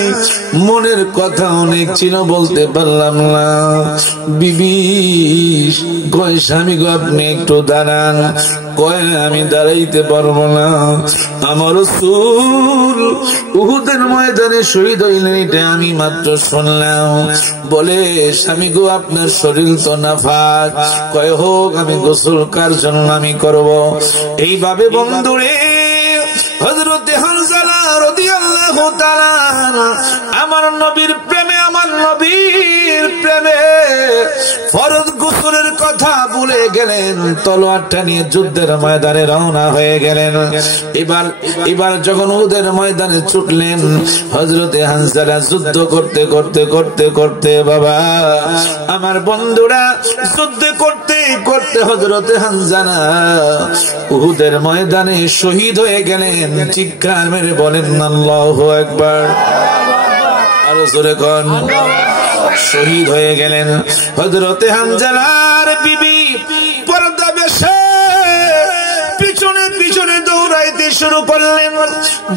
মনের কথা অনেক ছিল, বলতে পারলাম না। বিবি কয়, স্বামী গো, আপনি একটু দাঁড়ান। কয়, আমি দাঁড়াইতে পারবো না, আমার রাসূল উহুদের ময়দানে শহীদ হইলেন, এটা আমি মাত্র শুনলাম। বলে, স্বামী গো, আপনার শরীর তো নাফাক। কয়, হোক, আমি গোসল কার জন্য আমি করব। এইভাবে বন্ধুরে হযরতে হানজালা রাদিয়াল্লাহু তাআলা আমার নবীর প্রেমে, আমার নবীর প্রেমে ফরজ গোসলের কথা ভুলে গেলেন। তলোয়ারটা নিয়ে যুদ্ধের ময়দানে রওনা হয়ে গেলেন। এবার যখন উহুদের ময়দানে ছুটলেন, হযরতে হানজালা যুদ্ধ করতে করতে করতে করতে, বাবা আমার বন্ধুরা, যুদ্ধ করতে করতে হযরতে হানজালা উহুদের ময়দানে শহীদ হয়ে গেলেন। চিৎকার মেরে বলেন আল্লাহু আকবার। আরো জোরে কোন, শহীদ হয়ে গেলেন। হযরতে হানজালার বিবি পর্দা বেশে পিছনে পিছনে দৌড়াইতে শুরু করলেন।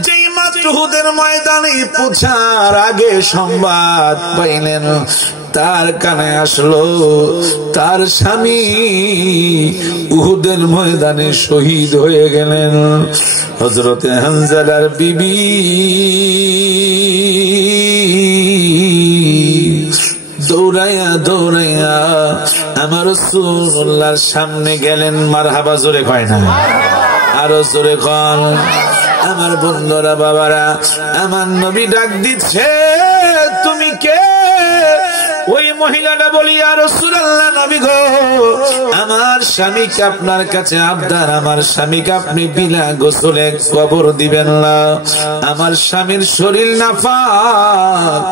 যেই মাত্র উহুদের ময়দানে পৌঁছার আগে সংবাদ পাইলেন, তার কানে আসলো তার স্বামী উহুদের ময়দানে শহীদ হয়ে গেলেন। হযরতে হানজালার বিবি দৌড়াইয়া দৌড়াইয়া আমার রাসূলুল্লাহর সামনে গেলেন। মারহাবা জোরে কয় না? আরো জোরে কন। আমার বন্ধুরা, বাবারা, আমার নবী ডাক দিচ্ছে, তুমি কে? ওই মহিলাটা বলি, ইয়া রাসূলুল্লাহ, নবী গো, আমার স্বামীকে আপনার কাছে আবদার, আমার স্বামীকে আপনি বিনা গোসলে কবর দিবেন না। আমার স্বামীর শরীর নাফাক,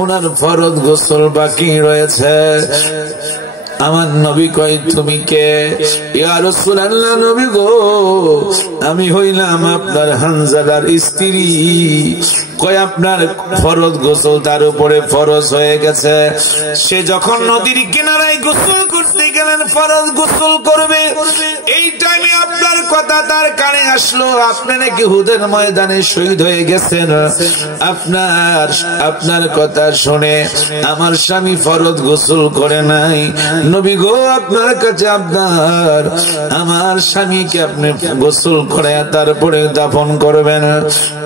ওনার ফরজ গোসল বাকি রয়েছে। আমার নবী কয়, তুমি কে? ইয়া রাসূলুল্লাহ, নবী গো, আমি হইলাম আপনার হানজালার স্ত্রী। কয়, আপনার ফরজ গোসল তার উপরে ফরজ হয়ে গেছে। সে যখন নদীর কিনারায় গোসল করতে গেলেন, ফরজ গোসল করবে, এই টাইমে আপনার কথা তার কানে আসলো, আপনি নাকি উহুদের ময়দানে শহীদ হয়ে গেছেন। আপনার কথা শুনে আমার স্বামী ফরজ গোসল করে নাই। নবী গো, আপনার কাছে আবদার, আমার স্বামীকে আপনি গোসল করে তারপরে দাফন করবেন।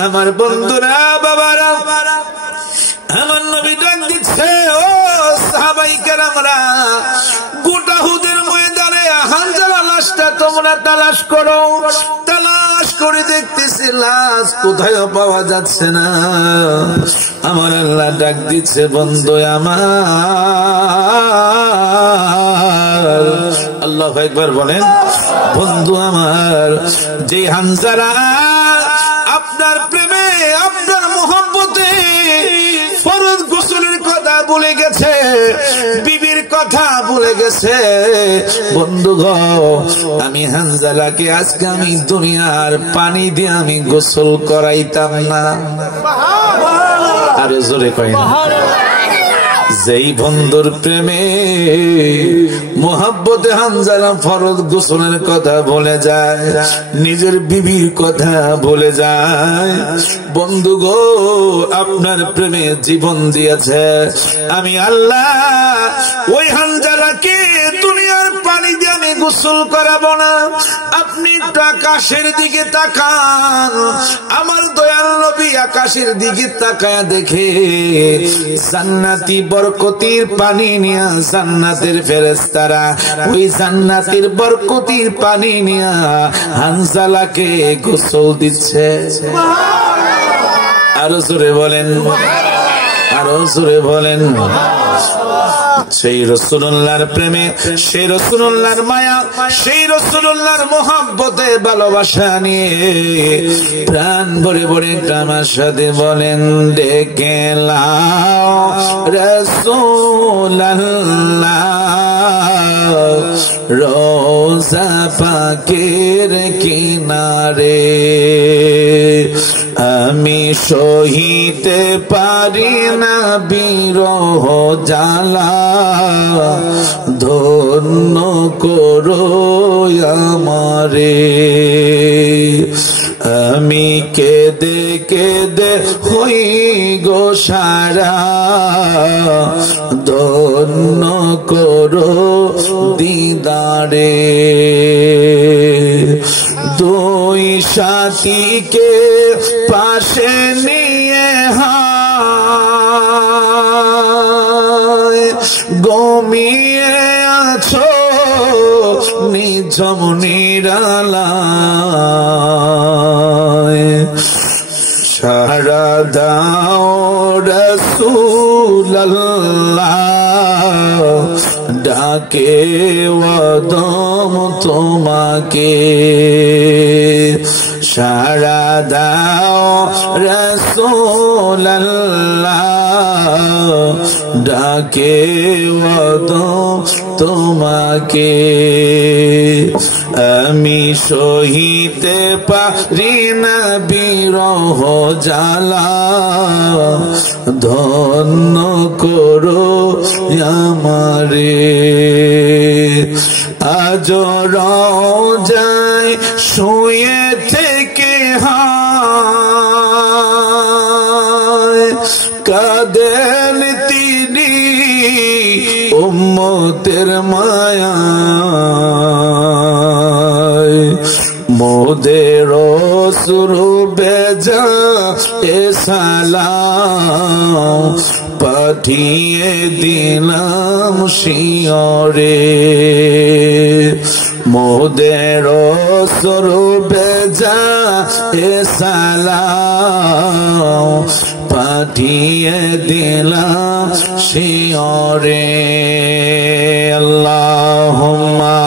আমার বন্ধুরা, বাবারা, আমার নবী ডাক দিচ্ছে, ও সাহাবাই কেরামরা, গোটা উহুদের ময়দানে হানজালা লাশটা তোমরা তালাশ করো। তালাশ করে দেখতেছি লাশ কোথায় পাওয়া যাচ্ছে না। আমার আল্লাহ ডাক দিচ্ছে, বন্ধু আমার, আল্লাহু আকবার বলেন, বন্ধু আমার, যে হানজালা আপনার প্রেমে, আপনার মোহব্বতে ফরজ গোসলের কথা ভুলে গেছে, বিবির কথা ভুলে গেছে। বন্ধুগণ, আমি হানজালাকে আজকে আমি দুনিয়ার পানি দিয়ে আমি গোসল করাইতাম না। আরো জোরে কই না। যেই বন্ধুর প্রেমে মোহাব্বতে হানজালা ফরজ গোসলের কথা ভুলে যায়, নিজের বিবির কথা ভুলে যায়। বন্ধু গো, আপনার প্রেমে জীবন দিয়েছে আমি আল্লাহ, ওই হানজালাকে দুনিয়ার পানি দিয়ে আমি গোসল করাবো না। আপনি একটু আকাশের দিকে তাকান, আমার দয়াল নবী আকাশের দিকে তাকায় দেখে জান্নাতি বরকতির পানি নিয়া জান্নাতের ফেরেশতারা ওই জান্নাতের বরকতির পানি নিয়া হানজালাকে গোসল দিচ্ছে। আরো জোরে বলেন, আরো জোরে বলেন। সেই রাসূলুল্লাহর প্রেমে, সেই রাসূলুল্লাহর মায়া, সেই রাসূলুল্লাহর মোহাব্বতে ভালোবাসা নিয়ে প্রাণ ভরে ভরে আমার সাথে বলেন, দেখে লাও রাসূলুল্লাহ রোজা পাকের কিনারে, আমি সহিতে পারি না বিরহ জ্বালা, ধন্য করো আমারে। আমি কেঁদে কেঁদে হই গো সারা, ধন্য করো দিদারে। দুই সাথীকে পাশে নিয়ে ঘুমিয়ে আছো নিঝুম নিরালায়, সারা দাও রাসূলুল্লাহ ডাকে ওয়াদম তোমাকে, সারা দাও রাসূলুল্লাহ ডাকে ওয়াদম তোমাকে। আমি সহিতে পারি না বিরহ জ্বালা, ধন্য করো আমারে। আজ রওজায় শুয়ে থেকে কাঁদেন তিনি উম্মতের মায়ায়, মোদের সুরু বেজা এ সালাম পাঠিয়ে দিলাম শিয়রে, মোদের সুরু বেজা এ সালাম পাঠিয়ে দিলাম শিয়রে। আল্লাহুম্মা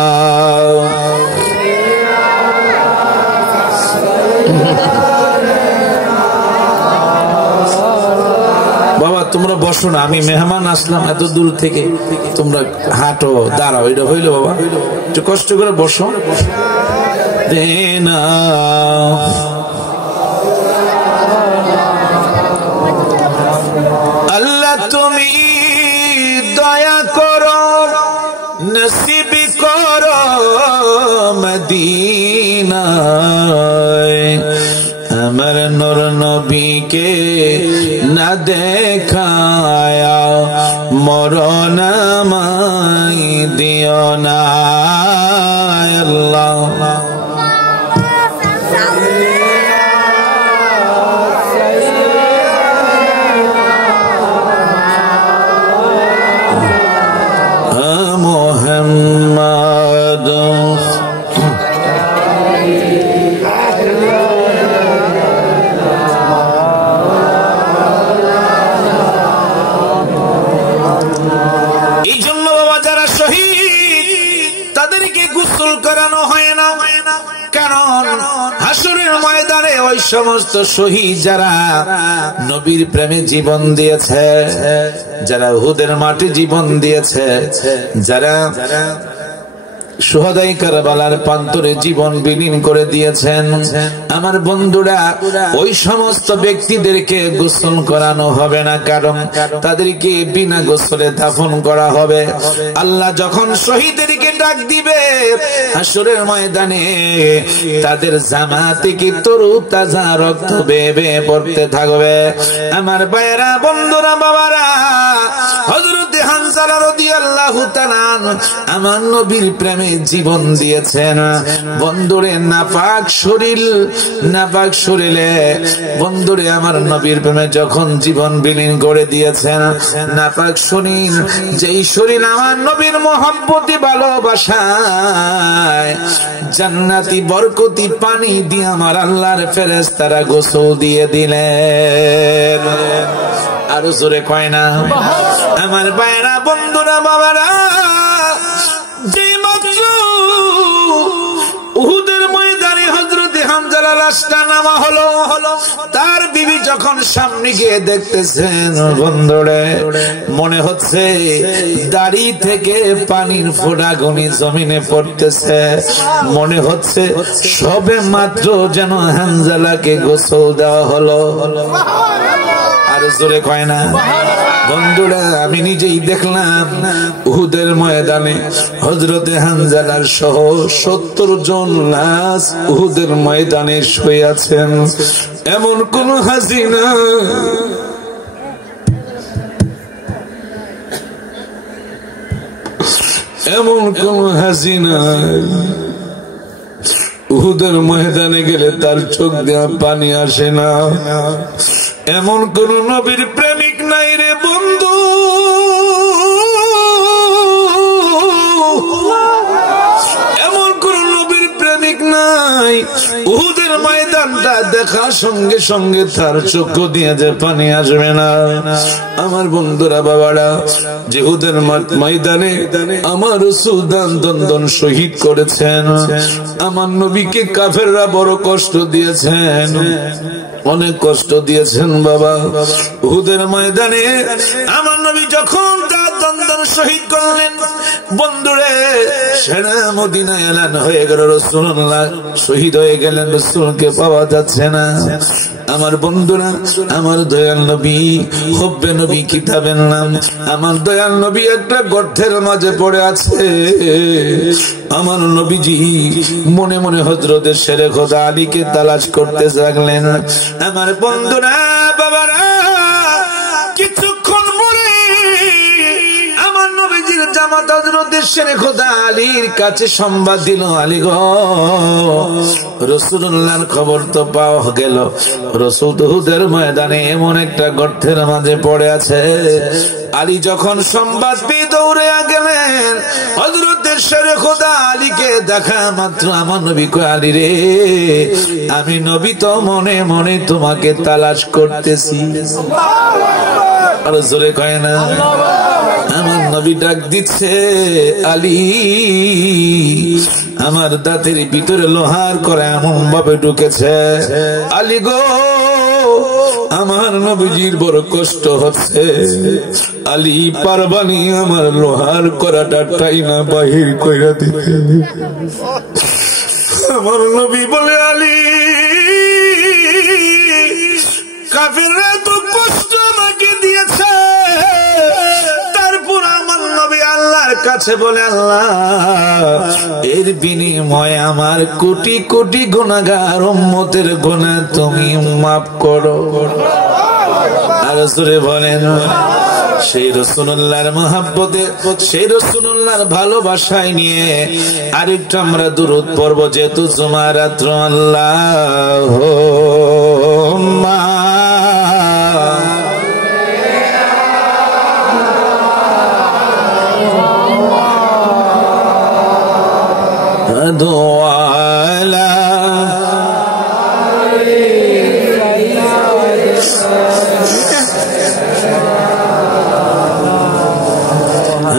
বাবা তোমরা বসো না, আমি মেহমান আসলাম এত দূর থেকে, তোমরা হাঁটো দাঁড়াও, এটা হইল বাবা, একটু কষ্ট করে বসো। দেনা আল্লাহ তুমি দয়া করো, নসিব করো মদিনায়, আমার নূর নবীকে না দেখায়া মরণ আমায় দিও না আল্লাহ। ওই সমস্ত শহীদ যারা নবীর প্রেমে জীবন দিয়েছে, যারা উহুদের মাঠে জীবন দিয়েছে, যারা শুহাদায়ে কারবালার প্রান্তরে জীবন বিলীন করে দিয়েছেন, আমার বন্ধুরা ওই সমস্ত ব্যক্তিদেরকে গোসল করানো হবে না, কারণ তাদেরকে বিনা গোসলে দাফন করা হবে। আল্লাহ যখন শহীদদেরকে ডাক দিবে হাসরের ময়দানে, তাদের জামা থেকে তরু তাজা রক্ত বেয়ে বেয়ে পড়তে থাকবে। আমার ভাইয়েরা, বন্ধুরা, বাবারা, হযরত হানজালা রাদিয়াল্লাহু তাআলা আমার নবীর প্রেমে জীবন দিয়েছেন। বন্ধুরে, নাপাক শরীরে বন্ধুরে আমার নবীর প্রেমে যখন জীবন বিলীন করে দিয়েছেন, নাপাক শরীর, যেই শরীর আমার নবীর মহব্বতে ভালোবাসায় জান্নাতি বরকতি পানি দিয়ে আমার আল্লাহর ফেরেশতারা গোসল দিয়ে দিলেন। আরো জোরে কয় না? আমার ভাইরা, বন্ধুরা, বাবারা, উহুদের ময়দানে হযরতে হামজালা লাশটা নামা হলো, তার বিবি যখন সামনে গিয়ে দেখতেছেন, বন্ধুরে, মনে হচ্ছে দাড়ি থেকে পানির ফোঁটা গনি জমিনে পড়তেছে। মনে হচ্ছে সবে মাত্র যেন হামজালাকে গোসল দেওয়া হলো। আর জোরে কয় না? বন্ধুরা, আমি নিজেই দেখলাম উহুদের ময়দানে হযরতে হানজালার সহ 70 জন লাশ উহুদের ময়দানে শুয়ে আছেন। এমন কোন হাসিনা, এমন কোন হাসিনা উহুদের ময়দানে গেলে তার চোখ দিয়ে পানি আসে না। এমন কোন নবীর প্রেমিক নাই রে বন্ধু, এমন কোন নবীর প্রেমিক নাই উহুদের ময়দানটা দেখার সঙ্গে সঙ্গে তার চক্ষু দিয়ে যে পানি আসবে না। আমার বন্ধুরা, বাবারা, যে উহুদের ময়দানে আমার রাসূল দন্দন শহীদ করেছেন, আমার নবীকে কাফেররা বড় কষ্ট দিয়েছেন, অনেক কষ্ট দিয়েছেন বাবা। উহুদের ময়দানে আমার নবী যখন তার দন্দন শহীদ করলেন, বন্ধুরে, সেনা মদিনায় এলান হয়ে গেল, রাসূলুল্লাহ শহীদ হয়ে গেলেন, রাসূলকে পাওয়া যাচ্ছে না। আমার বন্ধুরা, আমার দয়াল নবী, হুব্বে নবী কিতাবের নাম, আমার দয়াল নবী একটা গর্তের মাঝে পড়ে আছে। আমার নবীজি মনে মনে হযরতের শেরে খোদা আলীকে তালাশ করতে লাগলেন। আমার বন্ধুরা, বাবারা, কিছুক্ষণ পরে আমার নবীজির জামাত হযরতের শেরে খোদা আলীর কাছে সংবাদ দিল, আলী গো, রাসূলুল্লাহর খবর তো পাওয়া গেল, রাসূল উহুদের ময়দানে এমন একটা গর্তের মাঝে পড়ে আছে। আলী যখন সংবাদ পেয়ে দৌড়ে গেলেন, হযরতের শেরে খোদা আলীকে দেখা মাত্র আমার নবী কয়, আলী রে, আমি নবী তো মনে মনে তোমাকে তালাশ করতেছি। আরো জোরে কয় না? আমার নবী ডাক দিচ্ছে, আলী, আমার দাঁতের ভিতরে লোহার করে এমন ভাবে ঢুকেছে, আলী গো, আমার নবীজির বড় কষ্ট হচ্ছে, আলী পারবানি আমার লোহার করাটা টাইনা বাহির কইরা দিতে। আমার নবী বলে, আলী, কাফেররা তো কষ্ট আমাকে দিয়েছে, তারপর আমার নবী আল্লাহর কাছে বলে, আল্লাহ, এর বিনিময়ে আমার কোটি কোটি গুনাহগার উম্মতের গুনাহ তুমি মাফ করো। আর সুরে বলেন, সেই রাসূলুল্লাহর মহব্বতে, সেই রাসূলুল্লাহর ভালোবাসায় নিয়ে আরেকটু আমরা দুরূদ পড়ব, যেহেতু জুমার রাত্র। আল্লাহুম্মা দোয়ালা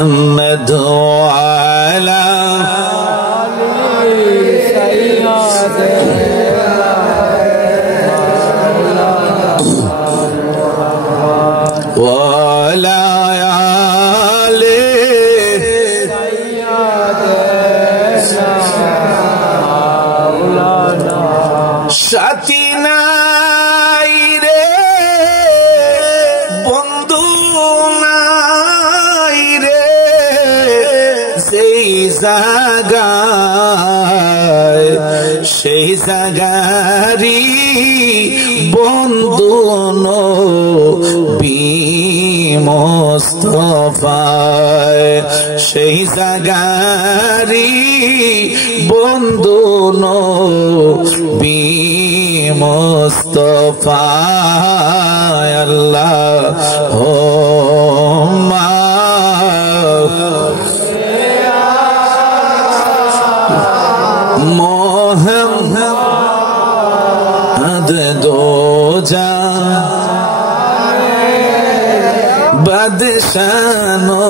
محمد وعلى সাথী নাই রে বন্ধু নাই রে সেই জাগারি বন্ধু নবী মুস্তাফায় সেই জাগারি বন্ধু নবী মুস্তাফায় আল্লাহুম্মা মোহাম্মদ দো জান বাদশানো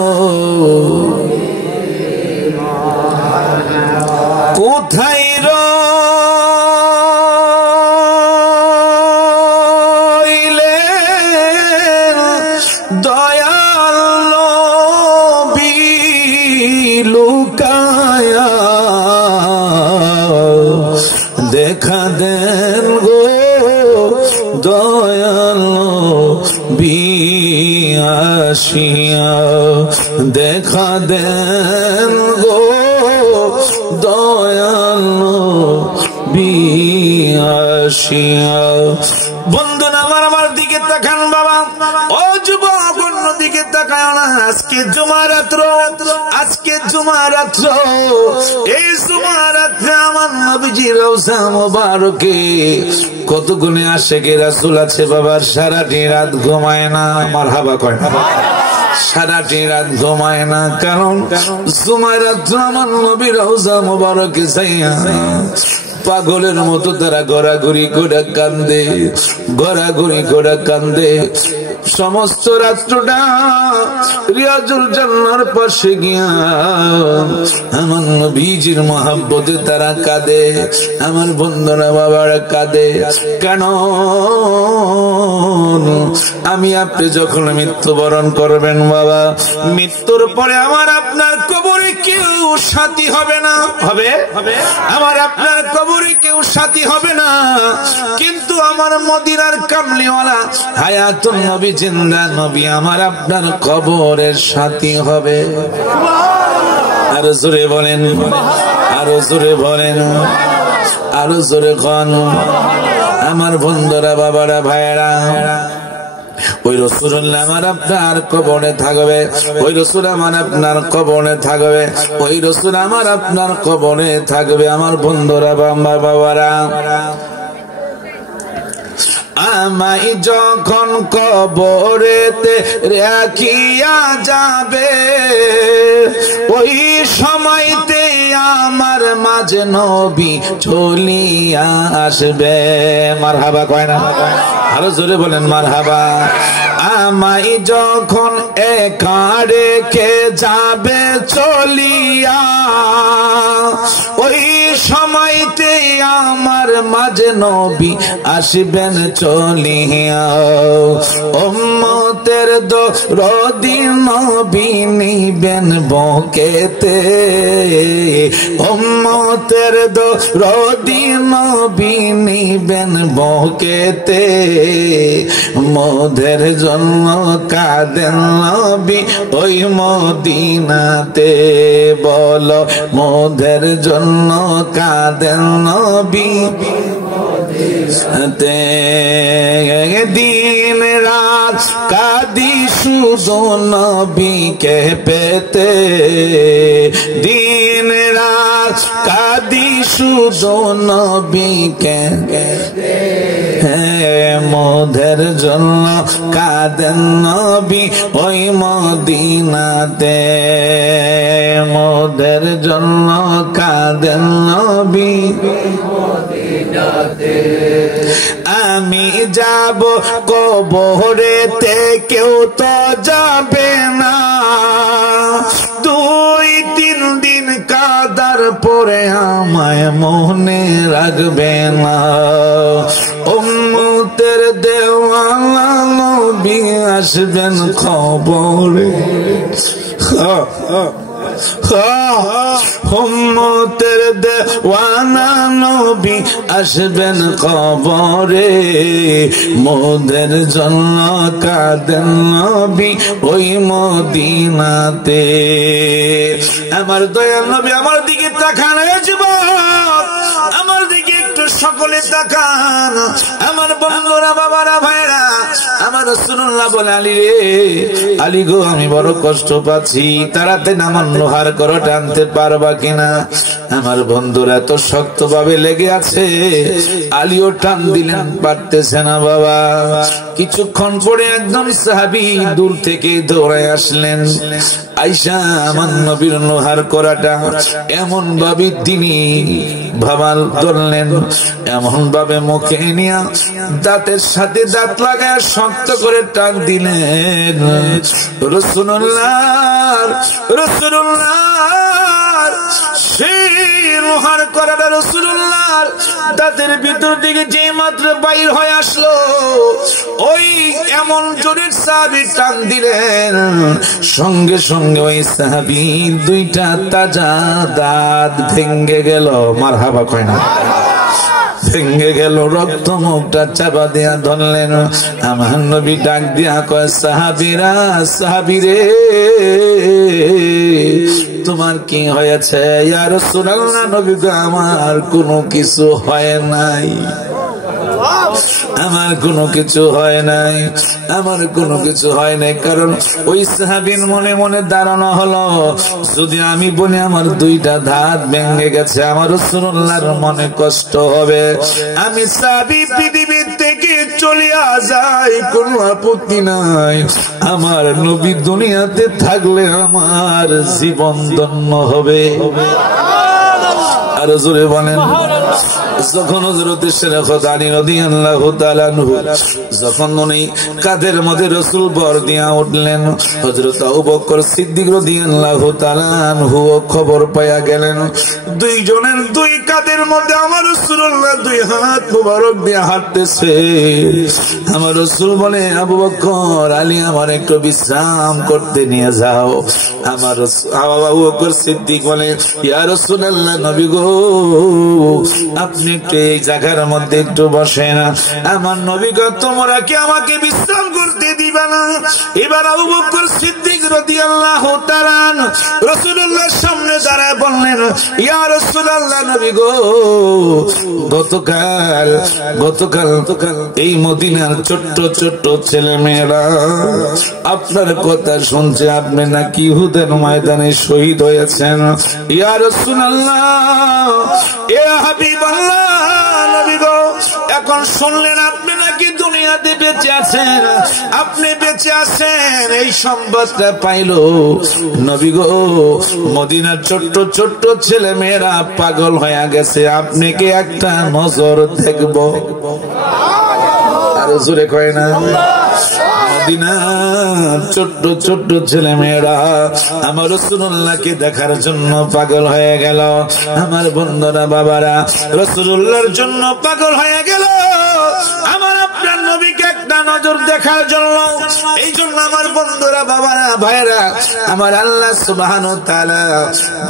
কোথায় রইলেন দয়াল নবী লুকায়া দেখা দেন গো দয়াল নবী আসিয়া দেখা দেন গো দয়াল নবী আসিয়া। বন্ধুরা আমার দিকে তাকান বাবা, ও যুবক অন্যদিকে তাকায় না। আজকে জুমা রাত্র এই জুমা রাত্রে আমার নবীজির রওজা মোবারকে কত গুণে আশিকে রাসূল আছে বাবা। সারাটি রাত ঘুমায় না, মারহাবা কয় না, সারাটি রাত ঘুমায় না। কারণ জুমা রাত্রে আমার নবীর রওজা মোবারকে যাইয়া পাগলের মতো তারা গড়াগড়ি করে কান্দে। সমস্ত রাত্রটা রিয়াজুল জান্নার পাশে গিয়া আমার নবীজির মহব্বতে তারা কাঁদে। আমার বন্ধুরা বাবারা কাঁদে। কেন? আমি আপনি যখন মৃত্যুবরণ করবেন বাবা, মৃত্যুর পরে আমার আপনার কবরে কেউ সাথী হবে না। হবে আমার আপনার কবরে কেউ সাথী হবে না, কিন্তু আমার মদিনার কামলিওয়ালা হায়াতুন নবী জিন্দা নবী আমার আপনার কবরের সাথী হবে। আরো জোরে বলেন, আরো জোরে বলেন, আরো জোরে কন। আমার বন্ধুরা বাবারা ভাইয়েরা, ওই রাসূলুল্লাহ আমার আপনার কবরে থাকবে, ওই রাসূল আমার আপনার কবরে থাকবে, ওই রাসূল আমার আপনার কবরে থাকবে। আমার বন্ধুরা বাবারা, আমায় যখন কবরেতে রাখিয়া যাবে, ওই সময়তে আমার মাঝে নবী চলিয়া আসবে। মারহাবা কয় না? আরো জোরে বলেন মারহাবা। আমায় যখন একা রেখে যাবে চলিয়া, ওই সময়তে আমার মাঝে নবী আসবেন চলিয়া। উম্মতের দরদি নবী নিবেন বুকেতে, উম্মতের দরদি নবী নিবেন বুকেতে। মোদের জন্য কাঁদেন নবী ওই মদিনাতে, বলো মোদের জন্য কাঁদেন নবী দিন রাত কাঁদি শুধু নবীকে পেতে, দিন রাত কাঁদি শুধু নবীকে। মোদের জন্য কাঁদেন নবী ওই মদিনাতে, মোদের জন্য কাঁদেন নবী মদিনাতে। আমি যাব কবরেতে, কেউ তো যাবে না। 2-3 দিন কাদার পরে আমায় মনে রাখবে না। উম্মতের দেওয়ানা নবী আসবেন খবরে, উম্মতের দেওয়ানা নবী আসবেন কবরে, মোদের জন্য কাঁদেন নবী ওই মদিনাতে। আমার দয়াল নবী আমার দিকে তাকান, যুবক আমার দিকে একটু সকলে তাকান, আমার বন্ধুরা, বাবারা, ভাইরা। আমার রাসূলুল্লাহ বলে, আলী রে, আলী গো, আমি বড় কষ্ট পাচ্ছি, তাড়াতাড়ি আমার লোহার করো টানতে পারবা কিনা? আমার বন্ধুরা এত শক্ত ভাবে লেগে আছে, আলীও টান দিলেন, পারতেছে না বাবা। কিছুক্ষণ পরে একজন সাহাবী দূর থেকে দৌড়ায় আসলেন, আয়েশা আমার নবীর লোহার করাটা এমন ভাবে তিনি ভাবাল ধরলেন, এমন ভাবে মুখে নিয়ে দাঁতের সাথে দাঁত লাগায় শক্ত করে টান দিলেন। রাসূলুল্লাহ সেই লোহার করাটা রাসূলুল্লাহর দাঁতের ভিতর থেকে যে মাত্র বাইর হয়ে আসলো, ওই এমন জোরে সাহাবী টান দিলেন, সঙ্গে সঙ্গে ওই সাহাবীর দুইটা তাজা দাঁত ভেঙে গেল। মারহাবা কয় না? ভেঙে গেল। রক্ত মুখটা চাপা দিয়া ধরলেন। আমার নবী ডাক দিয়া কয়, সাহাবীরা, সাহাবীরে, তোমার কি হয়েছে? ইয়া রাসূলুল্লাহ, নবী গো, আমার কোনো কিছু হয় নাই, আমার কোনো কিছু হয় নাই, আমার কোনো কিছু হয় নাই। কারণ ওই সাহাবীর মনে মনে ধারণা হলো, যদি আমি বলি আমার দুইটা দাঁত ভেঙে গেছে, আমার রাসূলুল্লাহর মনে কষ্ট হবে, আমি সাহাবী পৃথিবীর থেকে চলিয়া যাই, কোনো আপত্তি নাই। আমার নবী দুনিয়াতে থাকলে আমার জীবন ধন্য হবে। আর জোরে বলেন। যখন হযরত শেখ আলী রাদিয়াল্লাহু তাআলা আনহু যখন উনি কাঁধের মধ্যে রাসূল বর দিয়া উঠলেন, হযরত আবু বকর সিদ্দিক রাদিয়াল্লাহু তাআলা আনহু খবর পাইয়া গেলেন, দুইজনের দুই কাঁধের মধ্যে আমার রাসূলুল্লাহ দুই হাত মোবারক দিয়ে হাঁটতেছে। আমার রাসূল বলে, আবু বকর, আলী, আমার একটু বিশ্রাম করতে নিয়ে যাও। আমার আবু বকর সিদ্দিক বলে, ইয়া রাসূলুল্লাহ, নবী গো, আপনি একটু এই জায়গার মধ্যে একটু বসেন। আমার নবী গো, তোমরা কি আমাকে বিশ্রাম করতে দিবা না? এবার আবু বকর সিদ্দিক রাদিয়াল্লাহু তাআলা রাসূলুল্লাহর সামনে দাঁড়ায় বললেন, ইয়া রাসূলুল্লাহ, নবী গো, গতকাল এই মদিনার ছোট্ট ছোট্ট ছেলে মেয়েরা আপনার কথা শুনছে, আপনি নাকি উহুদের ময়দানে শহীদ হয়েছেন। ইয়া রাসূলুল্লাহ, এ হাবিবাল্লাহ, নবী গো, এখন শুনলেন আপনি নাকি দুনিয়াতে বেঁচে আছেন, আপনি বেঁচে আছেন, এই সংবাদটা পাইল নবী গো, মদিনার ছোট্ট ছোট্ট ছেলে মেয়েরা পাগল হয়ে গেছে, আপনি কি একটা নজর দেখব? আরো জোরে কয় না? মদিনার ছোট্ট ছোট্ট ছেলে মেয়েরা আমার রাসূলুল্লাহকে দেখার জন্য পাগল হয়ে গেল। আমার বন্ধুরা, বাবারা, রাসূলুল্লাহর জন্য পাগল হয়ে গেল, আমার আপনার নবীকে একটা নজর দেখার জন্য। এই জন্য আমার বন্ধুরা, বাবারা, ভাইরা, আমার আল্লাহ সুবহানাহু ওয়া তাআলা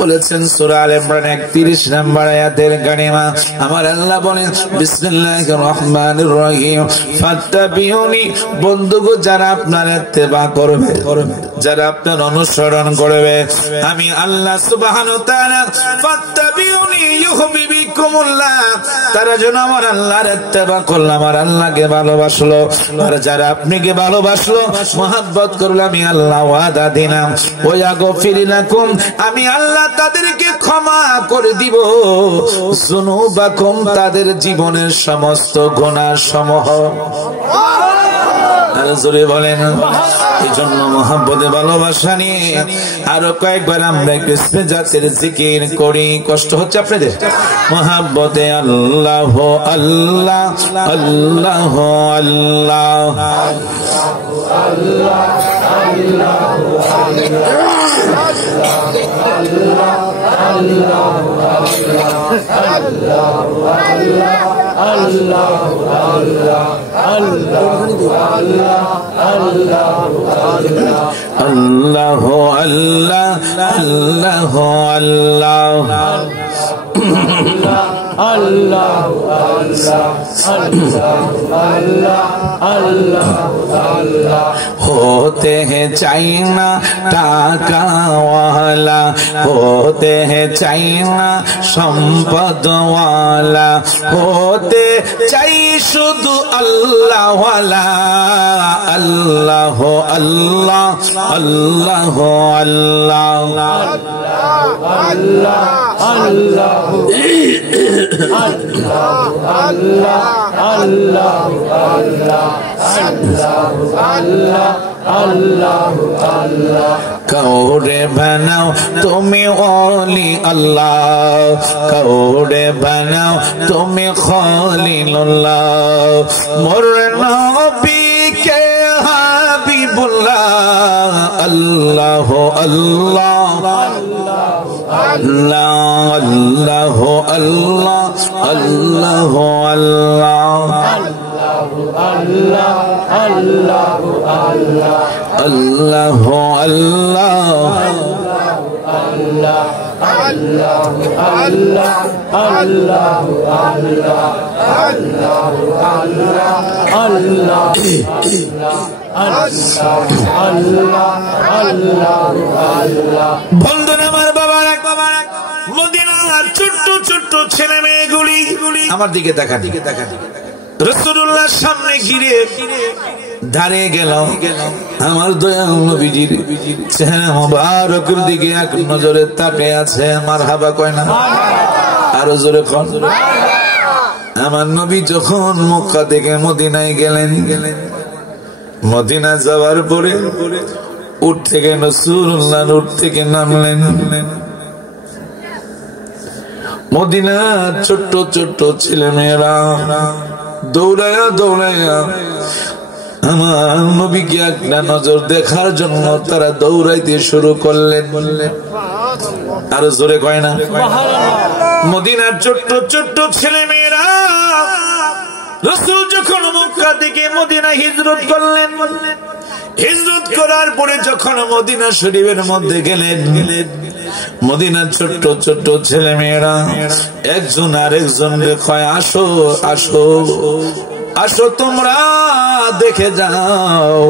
বলেছেন সূরা আলে ইমরান 31 নম্বর আয়াতের কারিমা, আমার আল্লাহ বলেন, বিসমিল্লাহির রহমানির রহিম, ফাত্তাবিউনি। বন্ধুগো, যারা আপনার ইত্তেবা করবে, যারা আপনার অনুসরণ করবে, আমি আল্লাহ সুবহানাহু ওয়া তাআলা, ফাত্তাবিউনি ইউহিব্বুকুমুল্লাহ, তারা যেন আমার আল্লাহর ইত্তেবা করলো, আমার আল্লাহকে ভালোবাসলো। আর যারা আপনাকে ভালোবাসলো, মহব্বত করলো, আমি আল্লাহ ওয়াদা দিলাম, ওয়া গফির লাকুম, আমি আল্লাহ তাদেরকে ক্ষমা করে দিব, যুনুবাকুম, তাদের জীবনের সমস্ত গুনাহ সমূহ। জোরে বলেন। এই জন্য মহব্বতে ভালোবাসা নিয়ে আরো কয়েকবার আমরা কৃষ্ণ জাতের জিকির করি। কষ্ট হচ্ছে আপনাদের? মহব্বতে আল্লাহ আল্লাহ আল্লাহ আল্লাহ আল্লাহ আল্লাহ আল্লাহ होते हैं चाइना टाका वाला होते हैं चाइना संपद वाला होते चाहिए शुद्ध अल्लाह वाला अल्लाह अल्लाह अल्लाह कौड़े बनाओ तुम्हें ओली अल्लाह कौड़े बनाओ तुम्हें खलीलुल्लाह मोर नबी के हबीबुल्लाह अल्लाह अल्लाह अल्लाह अल्लाह अल्लाह अल्लाह अल्लाह বন্ধুরা আমার বাবারা মদিনার ছোট্ট ছোট্ট ছেলে মেয়েগুলি আমার দিকে তাকা রাসূলুল্লাহর সামনে ঘিরে দাঁড়িয়ে গেল আমার দয়াল নবীজির চেহারা মোবারকের দিকে এক নজরে তাকিয়ে আছে মারহাবা কয় না আরো জোরে কোন আমার নবী যখন মক্কা থেকে মদিনায় গেলেন মদিনা যাওয়ার পরে উঠ থেকে রাসূলুল্লাহ উঠ থেকে নামলেন মদিনার ছোট্ট ছোট্ট ছেলে মেয়েরা দৌড়ায়া দৌড়ায়া আমার নবীকে একটা নজর দেখার জন্য তারা দৌড়াইতে শুরু করলেন আরো জোরে কয় না মদিনার ছোট্ট ছোট্ট ছেলে মেয়েরা রাসূল যখন মক্কা থেকে মদিনা হিজরত করলেন হিজরত করার পরে যখন মদিনা শরীফের মধ্যে গেলেন মদিনার ছোট্ট ছোট্ট ছেলে মেয়েরা একজন আরেকজনকে কয় আসো আসো আসো তোমরা দেখে যাও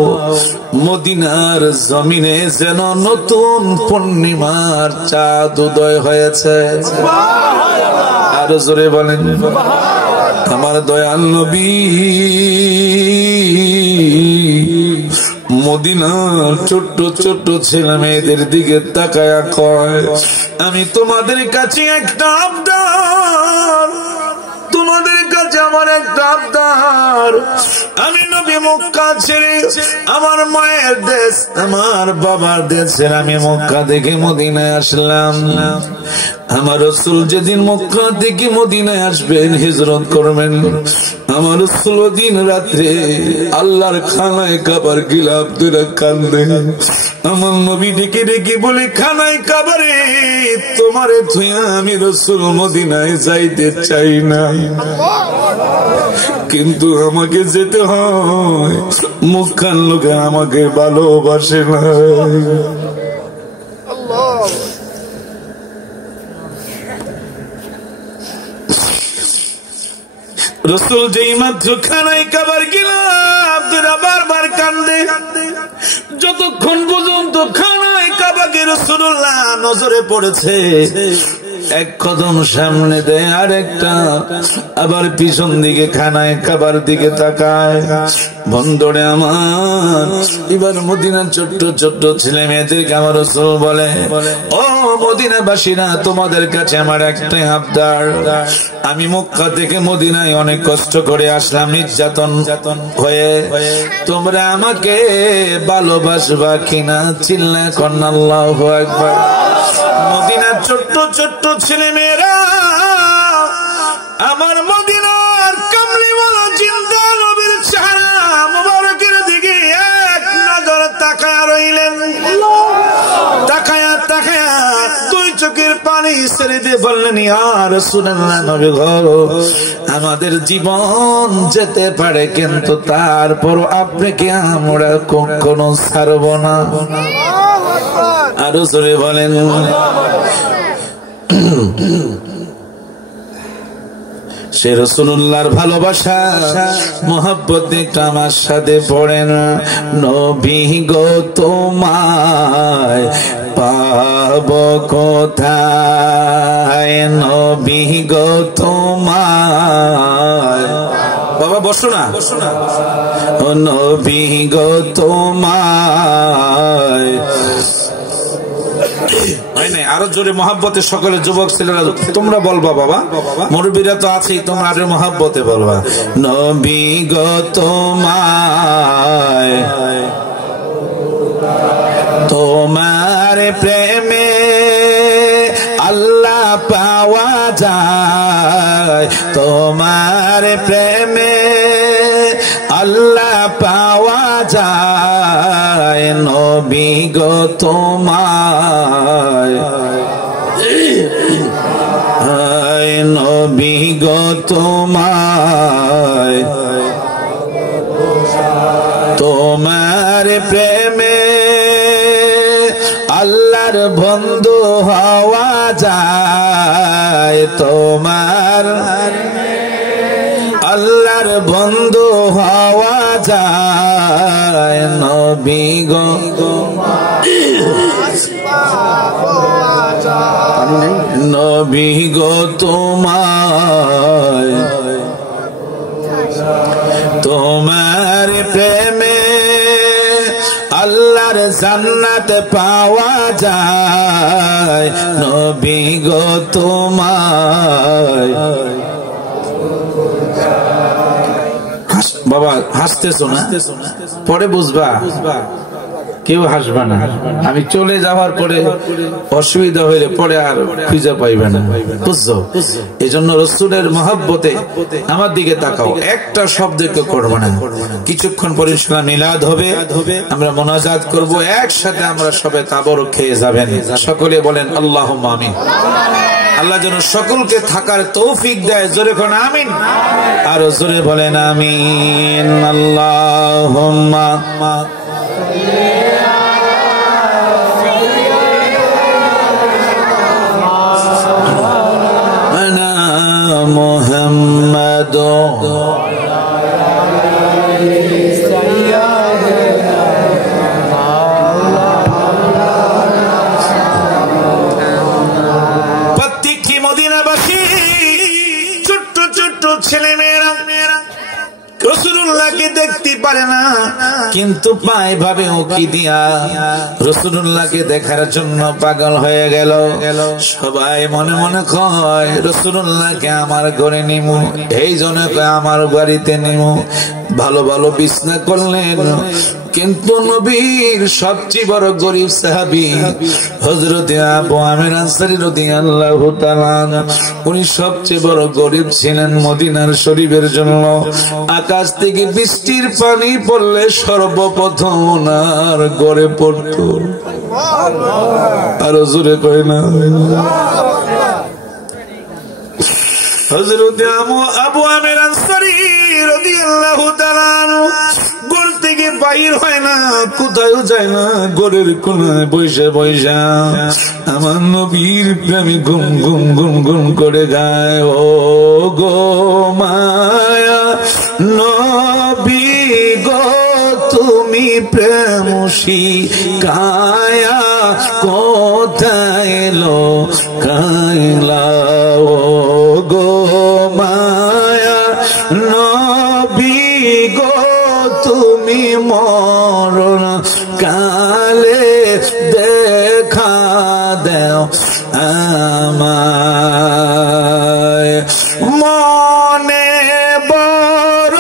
মদিনার জমিনে যেন নতুন পূর্ণিমার চাঁদ উদয় হয়েছে আরো জোরে বলেন আমার দয়াল নবী মদিনার ছোট্ট ছোট্ট ছেলে মেয়েদের দিকে তাকায়া কয় আমি তোমাদের কাছে একটা আবদার তোমাদের কাছে আমার একটা আবদার আমি নবী মক্কা ছেড়ে আমার মায়ের দেশ আমার বাবার দেশের আমি মক্কা থেকে মদিনায় আসলাম আমার রাসূল যেদিন মক্কা থেকে মদিনায় আসবেন হিজরত করবেন আমার রাসূল দিন রাত্রে আল্লাহর খানায় কাবার গিলাফ ধরে কান্দে আমার নবী ডেকে ডেকে বলে খানায় কাবারে তোমারে থুইয়া আমি রাসূল মদিনায় যাইতে চাই না কিন্তু আমাকে যেতে হয় মক্কার লোকে আমাকে ভালোবাসে না রাসূল যেই মাত্র খানায় কাবার গিলাফ ধরে বারবার কান্দে যতক্ষণ পর্যন্ত খানায় কাবাকে রাসূলুল্লাহ নজরে পড়েছে এক কদম সামনে দেয় আর একটা আবার পিছন দিকে খানায় কাবার দিকে তাকায় বন্ধুরে আমার এবার মদিনার ছোট্ট ছোট্ট ছেলে মেয়েদেরকে আমার রাসূল বলে ও মদিনাবাসীরা তোমাদের কাছে আমার একটাই আবদার আমি মক্কা থেকে মদিনায় অনেক কষ্ট করে আসলাম নির্যাতন হয়ে তোমরা আমাকে ভালোবাসবা কিনা চিল্লা কন্না আল্লাহু আকবার মদিনার ছোট্ট ছোট্ট ছেলে মেয়েরা আমার মদিনার কামলিওয়ালা জিন্দা নবীর চেহারা মুবারকের দিকে এক নজর তাকায়া রইলেন তাকায়া তাকায়া দুই চোখের পানি ছেড়ে দিয়ে বললেন, ইয়া রাসূলুল্লাহ, নবী গো, আমাদের জীবন যেতে পারে, কিন্তু তারপর আপনাকে আমরা কখনো ছাড়ব না। আরো জোরে বলেন। সে রাসূলুল্লাহর ভালোবাসা মোহাব্বত একটু আমার সাথে পড়েন। নবী গো তোমায় পাব কোথায়, নবী গো তোমায়, বাবা বসো না, ও নবী গো তোমায়, আরো জোরে মহাব্বতে সকলে যুবক ছেলেরা তোমরা বলবা, বাবা মুরব্বীরা তো আছেই, তোমরা আরো মহাব্বতে বলবা, নবী গো তোমায়, তোমার প্রেমে আল্লাহ পাওয়া যায়, তোমার প্রেমে আল্লাহ পাওয়া যায়, নবী গো তোমায়, নবী গো তোমায়, তোমার প্রেমে আল্লাহর বন্ধু হওয়া যায়, তোমার আল্লাহর বন্ধু হওয়া যায়, নবী গো নবী গো তোমায়, তোমার প্রেমে আল্লাহর জান্নাত পাওয়া যায়, নবী গো তোমায়। বাবা হাসতেছো না, পরে বুঝবা, কেউ হাসবা না, আমি চলে যাওয়ার পরে অসুবিধা হইলে পরে আর খুঁজে পাইবে না, বুঝছো? এই জন্য রাসূলের মহব্বতে আমার দিকে তাকাও, একটা শব্দ কেউ করবে না। কিছুক্ষণ পরে ইনশাআল্লাহ মিলাদ হবে, আমরা মুনাজাত করব, একসাথে আমরা সবাই তাবরক খেয়ে যাবেন। সকলে বলেন আল্লাহুম্মা আমিন। আল্লাহ যেন সকলকে থাকার তৌফিক দেয়, জোরে কোন আমিন, আর জোরে বলেন আমিন। আল্লাহুম্মা আনা মুহাম্মাদ ছেলেমেয়েরা রাসূলুল্লাহকে দেখতে পারে না, কিন্তু পায় ভাবে উকি দিয়া রাসূলুল্লাহকে দেখার জন্য পাগল হয়ে গেল। সবাই মনে মনে কয় রাসূলুল্লাহকে আমার ঘরে নিমু, এই জন্য কয় আমার বাড়িতে নিমু। ভালো ভালো বিছনা করলেন, কিন্তু নবীর সবচেয়ে বড় গরিব সাহাবী হযরত আবু আমির আনসারী রাদিয়াল্লাহু তাআলা, উনি সবচেয়ে বড় গরিব ছিলেন। মদিনার শরীফের জন্য আকাশ থেকে বৃষ্টির পানি পড়লে সর্বপ্রথম ওনার ঘরে পড়তো। আর জোরে কয় না, হযরত আবু আমির আনসারী রাদিয়াল্লাহু তাআলা ঘর থেকে বাইর হয় না, কোথাও যায় না, ঘরের কোনায় বসে বসে আমার নবীর প্রেমে গুম গুম গুম গুম করে গায়, ও গো মায়া নবী গো তুমি প্রেম শিখায়া কোথায় লো কাইলা, ও গো মায়া নবী গো তুমি মরণ কালে দেখা দেও আমায়। মনে বড়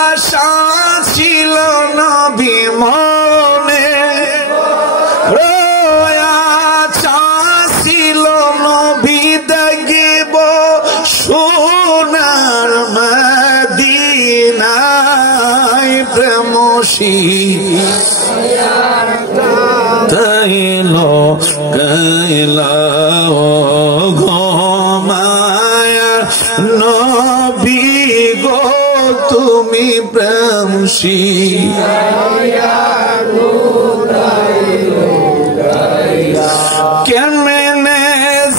আশা ছিল নবী, মনে আশা ছিল নবী দেখিব সোনার মদিনায়, প্রেম শিখাইলো গাইলা নবী গো তুমি প্রেমসী কেমনে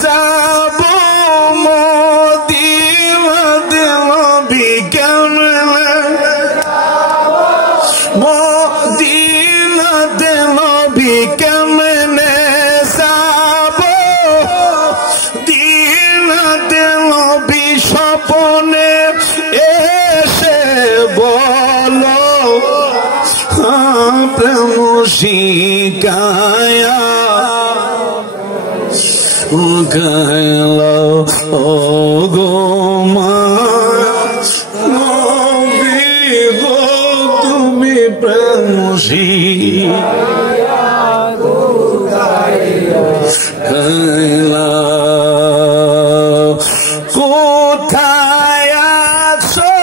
যাব মদিনাতে নবী কেমনে মদিনাতে নবী কেমনে যাব দিনাতে নবী স্বপনে এসে বলো প্রেম শিকায়া গায়লা ও গো মা নবী গো তুমি প্রেম শিকায়া কোথায় আছো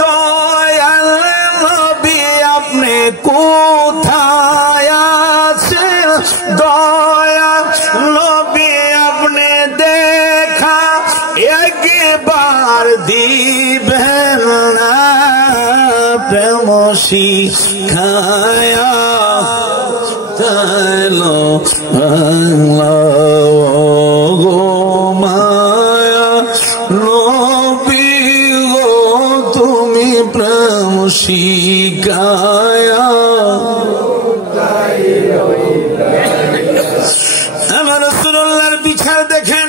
দয়াল নবী আপনি কোথায় আছেন দয়াল নবী আপনি দেখা একবার দিবেন না প্রেম শিখায়া তাইলো গো মায়া নবী গো তুমি প্রেম শিখায়া আমার রাসূলুল্লাহর বিচার দেখেন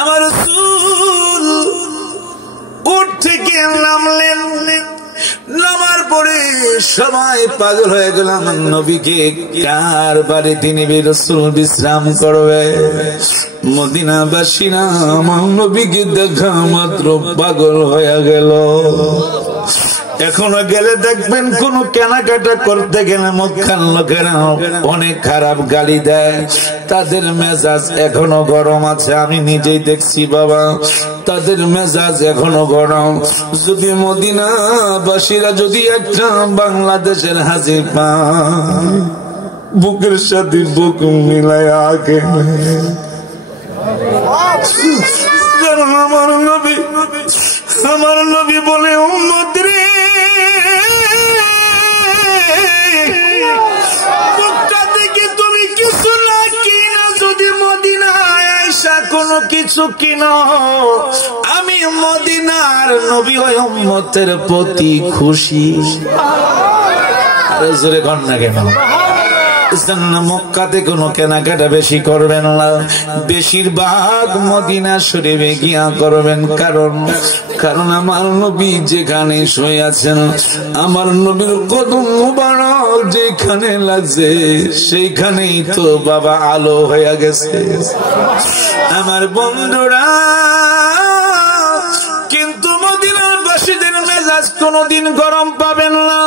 আমার রাসূল উঠ থেকে নামলেন নামার পরে সবাই পাগল হয়ে গেল আমার নবীকে কার বাড়িতে নিবে রাসূল বিশ্রাম করবে মদিনাবাসীরা আমার নবীকে দেখা মাত্র পাগল হয়ে গেল এখনো গেলে দেখবেন কোন কেনাকাটা করতে গেলে মক্কার লোকেরা অনেক খারাপ গালি দেয় তাদের মেজাজ এখনো গরম আছে আমি নিজেই দেখছি বাবা তাদের মেজাজ এখনো গরম যদি মদিনাবাসীরা যদি একটা বাংলাদেশের হাজি পায় বুকের সাথে বুক মিলায় আগে আমার নবী বলে উম্মত রে মক্কা থেকে তুমি কিছু না কিনা যদি মদিনায় আইসা কোনো কিছু কিনো আমি মদিনার নবী ওই উম্মতের প্রতি খুশি আরে জোরে কর না কেন মক্কাতে কোনো কেনাকাটা বেশি করবেন না বেশিরভাগ মদিনা শরীফে গিয়া করবেন কারণ আমার নবী যেখানে শুয়ে আছেন আমার নবীর কদম মুবারক যেখানে লাগছে সেইখানেই তো বাবা আলো হয়ে গেছে আমার বন্ধুরা কিন্তু মদিনার বাসীদের মেজাজ কোনোদিন গরম পাবেন না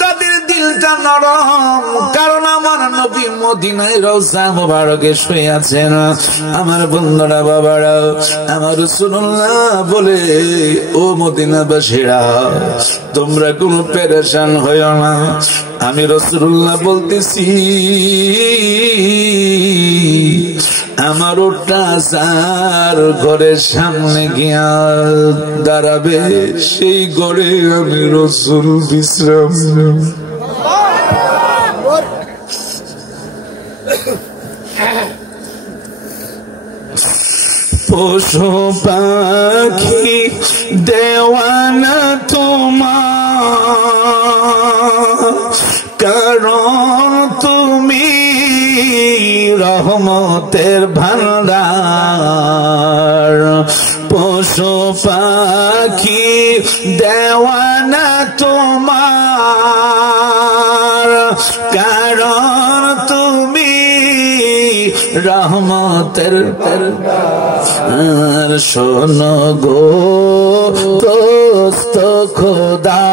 তাদের দিলটা নরম কারণ আমার নবী মদিনায় রওজা মুবারকে শুয়ে আছেন আমার বন্ধুরা বাবারা আমার রাসূলুল্লাহ বলে ও মদিনাবাসীরা তোমরা কোনো পেরেশান হইও না আমি রাসূলুল্লাহ বলতেছি আমার ওটা যার ঘরের সামনে গিয়া দাঁড়াবে সেই ঘরে আমি রাসূল বিশ্রাম পশু পাখি দেওয়ানা তোমার কারণ তুমি রহমতের ভান্ডার পশু পাখি দেওয়ানা তোমার কারণ তুমি রহমতের আর শোনো গো দোস্ত খোদা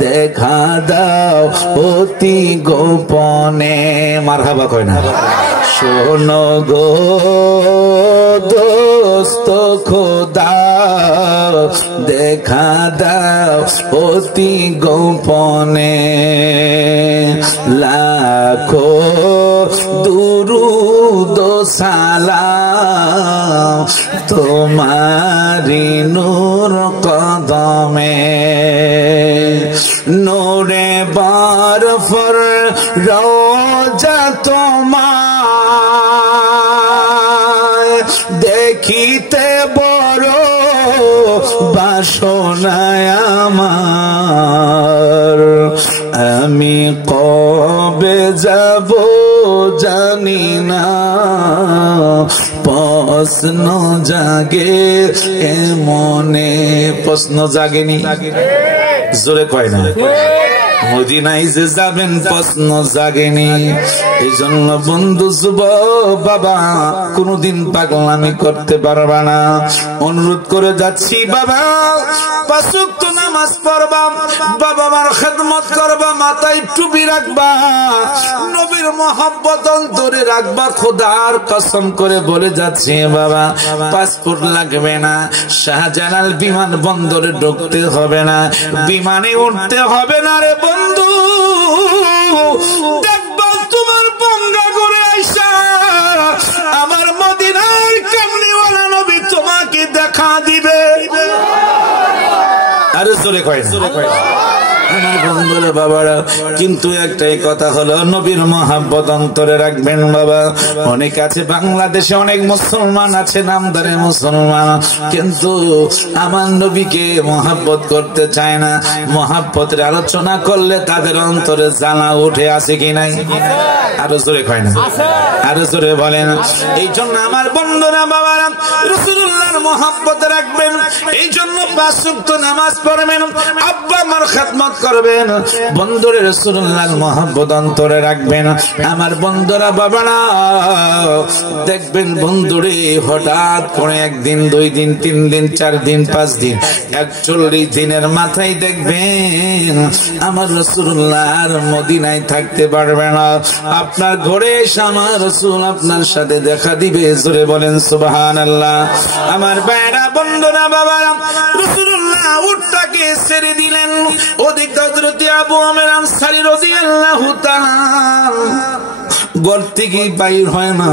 দেখা দাও অতি গোপনে মারহাবা কয় না শোনো গো দোস্ত খোদা দেখা দাও অতি গোপনে লাখো দুরুদ সালাম তোমারি নূর কদমে নূরে বরফর রওজা তোমার দেখিতে বড় বাসনায় আমার আমি কবে যাব জানি না প্রশ্ন জাগে মনে প্রশ্ন জাগেনি জোরে কয় না মদিনায় যে যাবেন প্রশ্ন জাগেনি এই জন্য বন্ধু যুব বাবা কোনদিন পাগলামি করতে পারবা না অনুরোধ করে যাচ্ছি বাবা 5 ওয়াক্ত নামাজ পড়বা বাবা আমার খেদমত করবা মাথায় টুপি রাখবা নবীর মহব্বত অন্তরে রাখবা খোদার কসম করে বলে যাচ্ছি বাবা পাসপোর্ট লাগবে না শাহজালাল বিমান বন্দরে ঢুকতে হবে না বিমানে উঠতে হবে না রে বন্ধু দেখবা তোমার বঙ্গা করে আইসা আমার মদিনার কামলিওয়ালা নবী তোমাকে দেখা দিবে আরে জোরে কয় আমার বন্ধুরা বাবারা কিন্তু একটাই কথা হলো নবীর মহব্বত অন্তরে রাখবেন বাবা অনেক আছে বাংলাদেশে অনেক মুসলমান আছে নামদারে মুসলমান কিন্তু আমার নবীকে মহব্বত করতে চায় না মহব্বতের আলোচনা করলে তাদের অন্তরে জ্বালা উঠে আসে কি নাই আরো জোরে কয় না আরো জোরে বলেন এই জন্য আমার বন্ধুরা বাবারা রাসূলুল্লাহর মহব্বত রাখবেন এই জন্য 5 ওয়াক্ত নামাজ পড়বেন আব্বা আমার খেদমত করবেন বন্ধুরে রাসূলুল্লাহর মহব্বত অন্তরে রাখবেন আমার বন্ধুরা বাবারা দেখবেন বন্ধুরে হঠাৎ করে একদিন 2 দিন 3 দিন 4 দিন 5 দিন 41 দিনের মাথায় দেখবেন আমার রাসূলুল্লাহর মদিনায় থাকতে পারবে না আপনার ঘরে এসে আমার রাসূল আপনার সাথে দেখা দিবে জোরে বলেন সুবহানাল্লাহ আমার ভাইরা বন্ধুরা বাবারা রাসূলুল্লাহ উটটাকে ছেড়ে দিলেন ওদিক হযরত আবু আমের আনসারী রাদিয়াল্লাহু তাআলা ঘর থেকে বাইর হয় না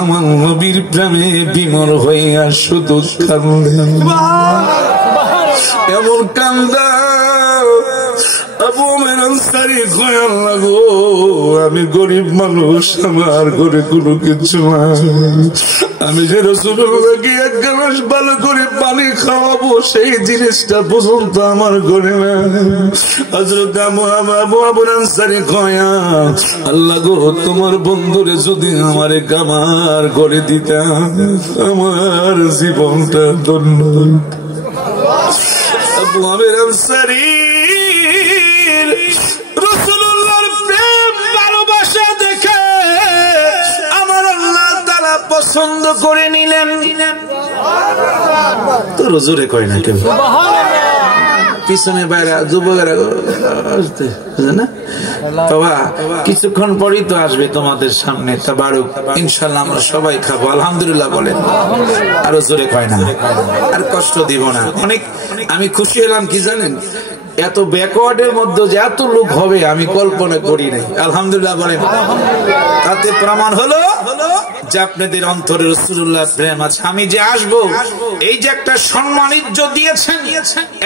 আমার নবীর প্রেমে বিমর হইয়া শুধু কাঁদেন এমন কান্দা আবু আমের আনসারী কয় আল্লাহ গো আমি গরিব মানুষ আমার ঘরে কোনো কিছু নাই আমি যে রাসূলুল্লাহকে এক গ্লাস ভালো করে পানি খাওয়াবো সেই জিনিসটা পর্যন্ত আমার ঘরে না হযরত আবু আনসারী কয় আল্লাহ গো তোমার বন্ধুরে যদি আমারে আমার ঘরে দিতাম আমার জীবনটা ধন্য আবু আমের আনসারী রাসূলুল্লাহর প্রেম ভালোবাসা দেখে আমার আল্লাহ তাআলা পছন্দ করে নিলেন তো রজুরে কয় না কেন পিছনে বাইরে যুবকেরা না বাবা কিছুক্ষণ পরেই তো আসবে তোমাদের সামনে তাবারুক ইনশাআল্লাহ আমরা সবাই খাবো আলহামদুলিল্লাহ বলেন আরো জোরে কয় না আর কষ্ট দিব না অনেক আমি খুশি হলাম কি জানেন এত ব্যাকওয়ার্ডের মধ্যে যে এত লোক হবে আমি কল্পনা করি নাই আলহামদুলিল্লাহ বলেন তাতে প্রমাণ হলো যে আপনাদের অন্তরে রাসূলুল্লাহর প্রেম আছে আমি যে আসবো এই যে একটা সম্মান ইজ্জত দিয়েছেন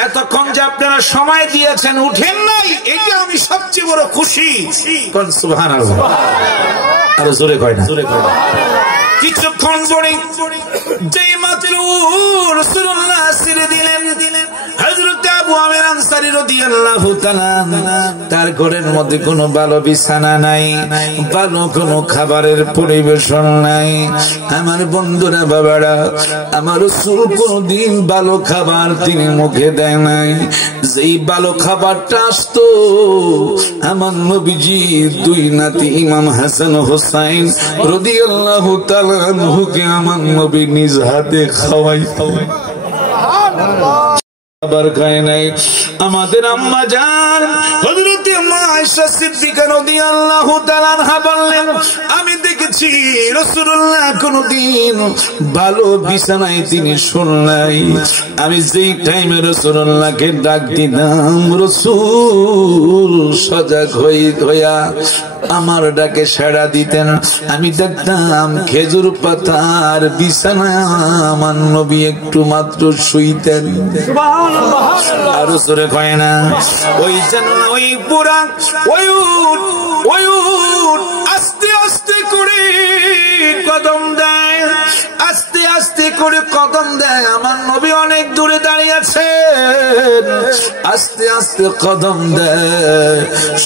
এতক্ষণ যে আপনারা সময় দিয়েছেন উঠেন নাই এটা আমি সবচেয়ে বড় খুশি কোন সুবহানাল্লাহ আর জোরে কয় না কিছুক্ষণ পরে যেই মাত্র রাসূলুল্লাহ ছেড়ে দিলেন হযরত আবু আমের আনসারী রাদিয়াল্লাহু তাআলা তার ঘরের মধ্যে কোনো ভালো বিছানা নাই ভালো কোনো খাবারের পরিবেশন নাই আমার বন্ধুরা বাবারা আমার রাসূল কোনদিন ভালো খাবার তিনি মুখে দেয় নাই যেই ভালো খাবারটা আসতো আমার নবীজি 2 নাতি ইমাম হাসান হোসাইন রাদিয়াল্লাহু তাআলা আনহুকে আমার নবী নিজ হাতে খাওয়াইতো খাবার খায় নাই আমাদের আম্মা জান হযরত আয়েশা সিদ্দিকা রাদিয়াল্লাহু তাআলা আনহা বললেন আমি দেখেছি রাসূলুল্লাহ কোনদিন ভালো বিছানায় তিনি শুন নাই আমি যেই টাইমে রাসূলুল্লাহকে ডাক দিতাম রাসূল সজাগ হইয়া আমার ডাকে সাড়া দিতেন। আমি দেখতাম খেজুর পাতার বিছানায় আমার নবী একটু মাত্র শুইতেন। আরো জোরে কয় না? ওই জন্য ওই পুরা ওই আস্তে আস্তে করে কদম দেয়, আস্তে আস্তে করে কদম দেয়। আমার নবী অনেক দূরে দাঁড়িয়ে আছেন, আস্তে আস্তে কদম দেয়।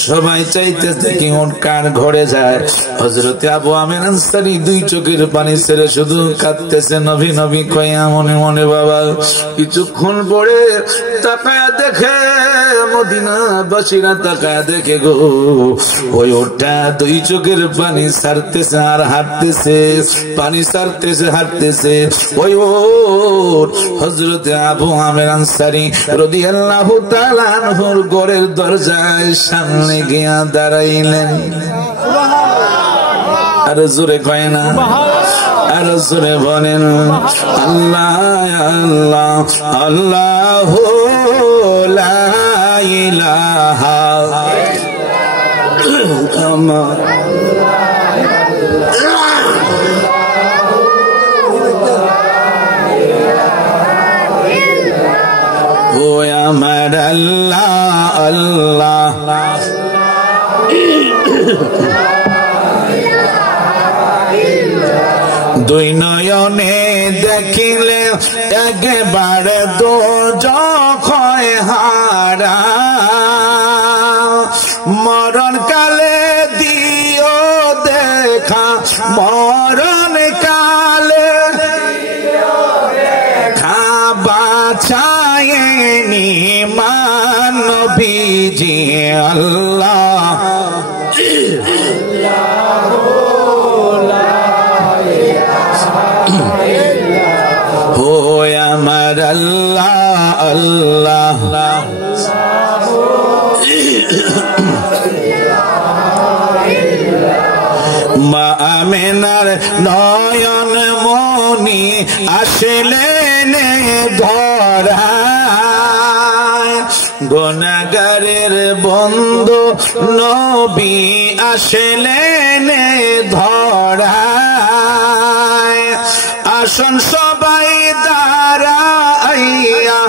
সবাই চাইতেছে কি ওর কান ঘরে যায়। হযরতে আবু আমির আনসারী দুই চোখের পানি ছেড়ে শুধু কাঁদতেছে, নবী নবী কয়া মনে মনে। বাবা কিছুক্ষণ পরে তাকায়া দেখে, মদিনাবাসীরা তাকায়া দেখে গো, ওই ওটা দুই চোখের পানি ছাড়তেছে আর হাঁটতেছে, পানি ছাড়তেছে হাঁটতেছে। ওই হযরতে আবু আমির আনসারী রাদিয়াল্লাহু তাআলা আনহুর ঘরের দরজায় সামনে গিয়া দাঁড়াইলেন। আর জোরে কয় না? আর জোরে বলেন আল্লাহ আল্লাহ আল্লাহু লা ইলাহা ইল্লাল্লাহ। ও আমার আল্লাহ আল্লাহ দুই নয়নে দেখিলে একেবারে দোজখ হয় হারা, মরণ কালে দিও দেখা, মরণ কালে দেখা বাছায়নি মানবীজি আল্লাহ। ও আমার আল্লাহ আল্লাহ মা আমিনার নয়ন মনি আসলেন ধরায়, গুনাহগারের বন্ধু নবী আসলেন ধরায়। আসন সবাই দাঁড়াইয়া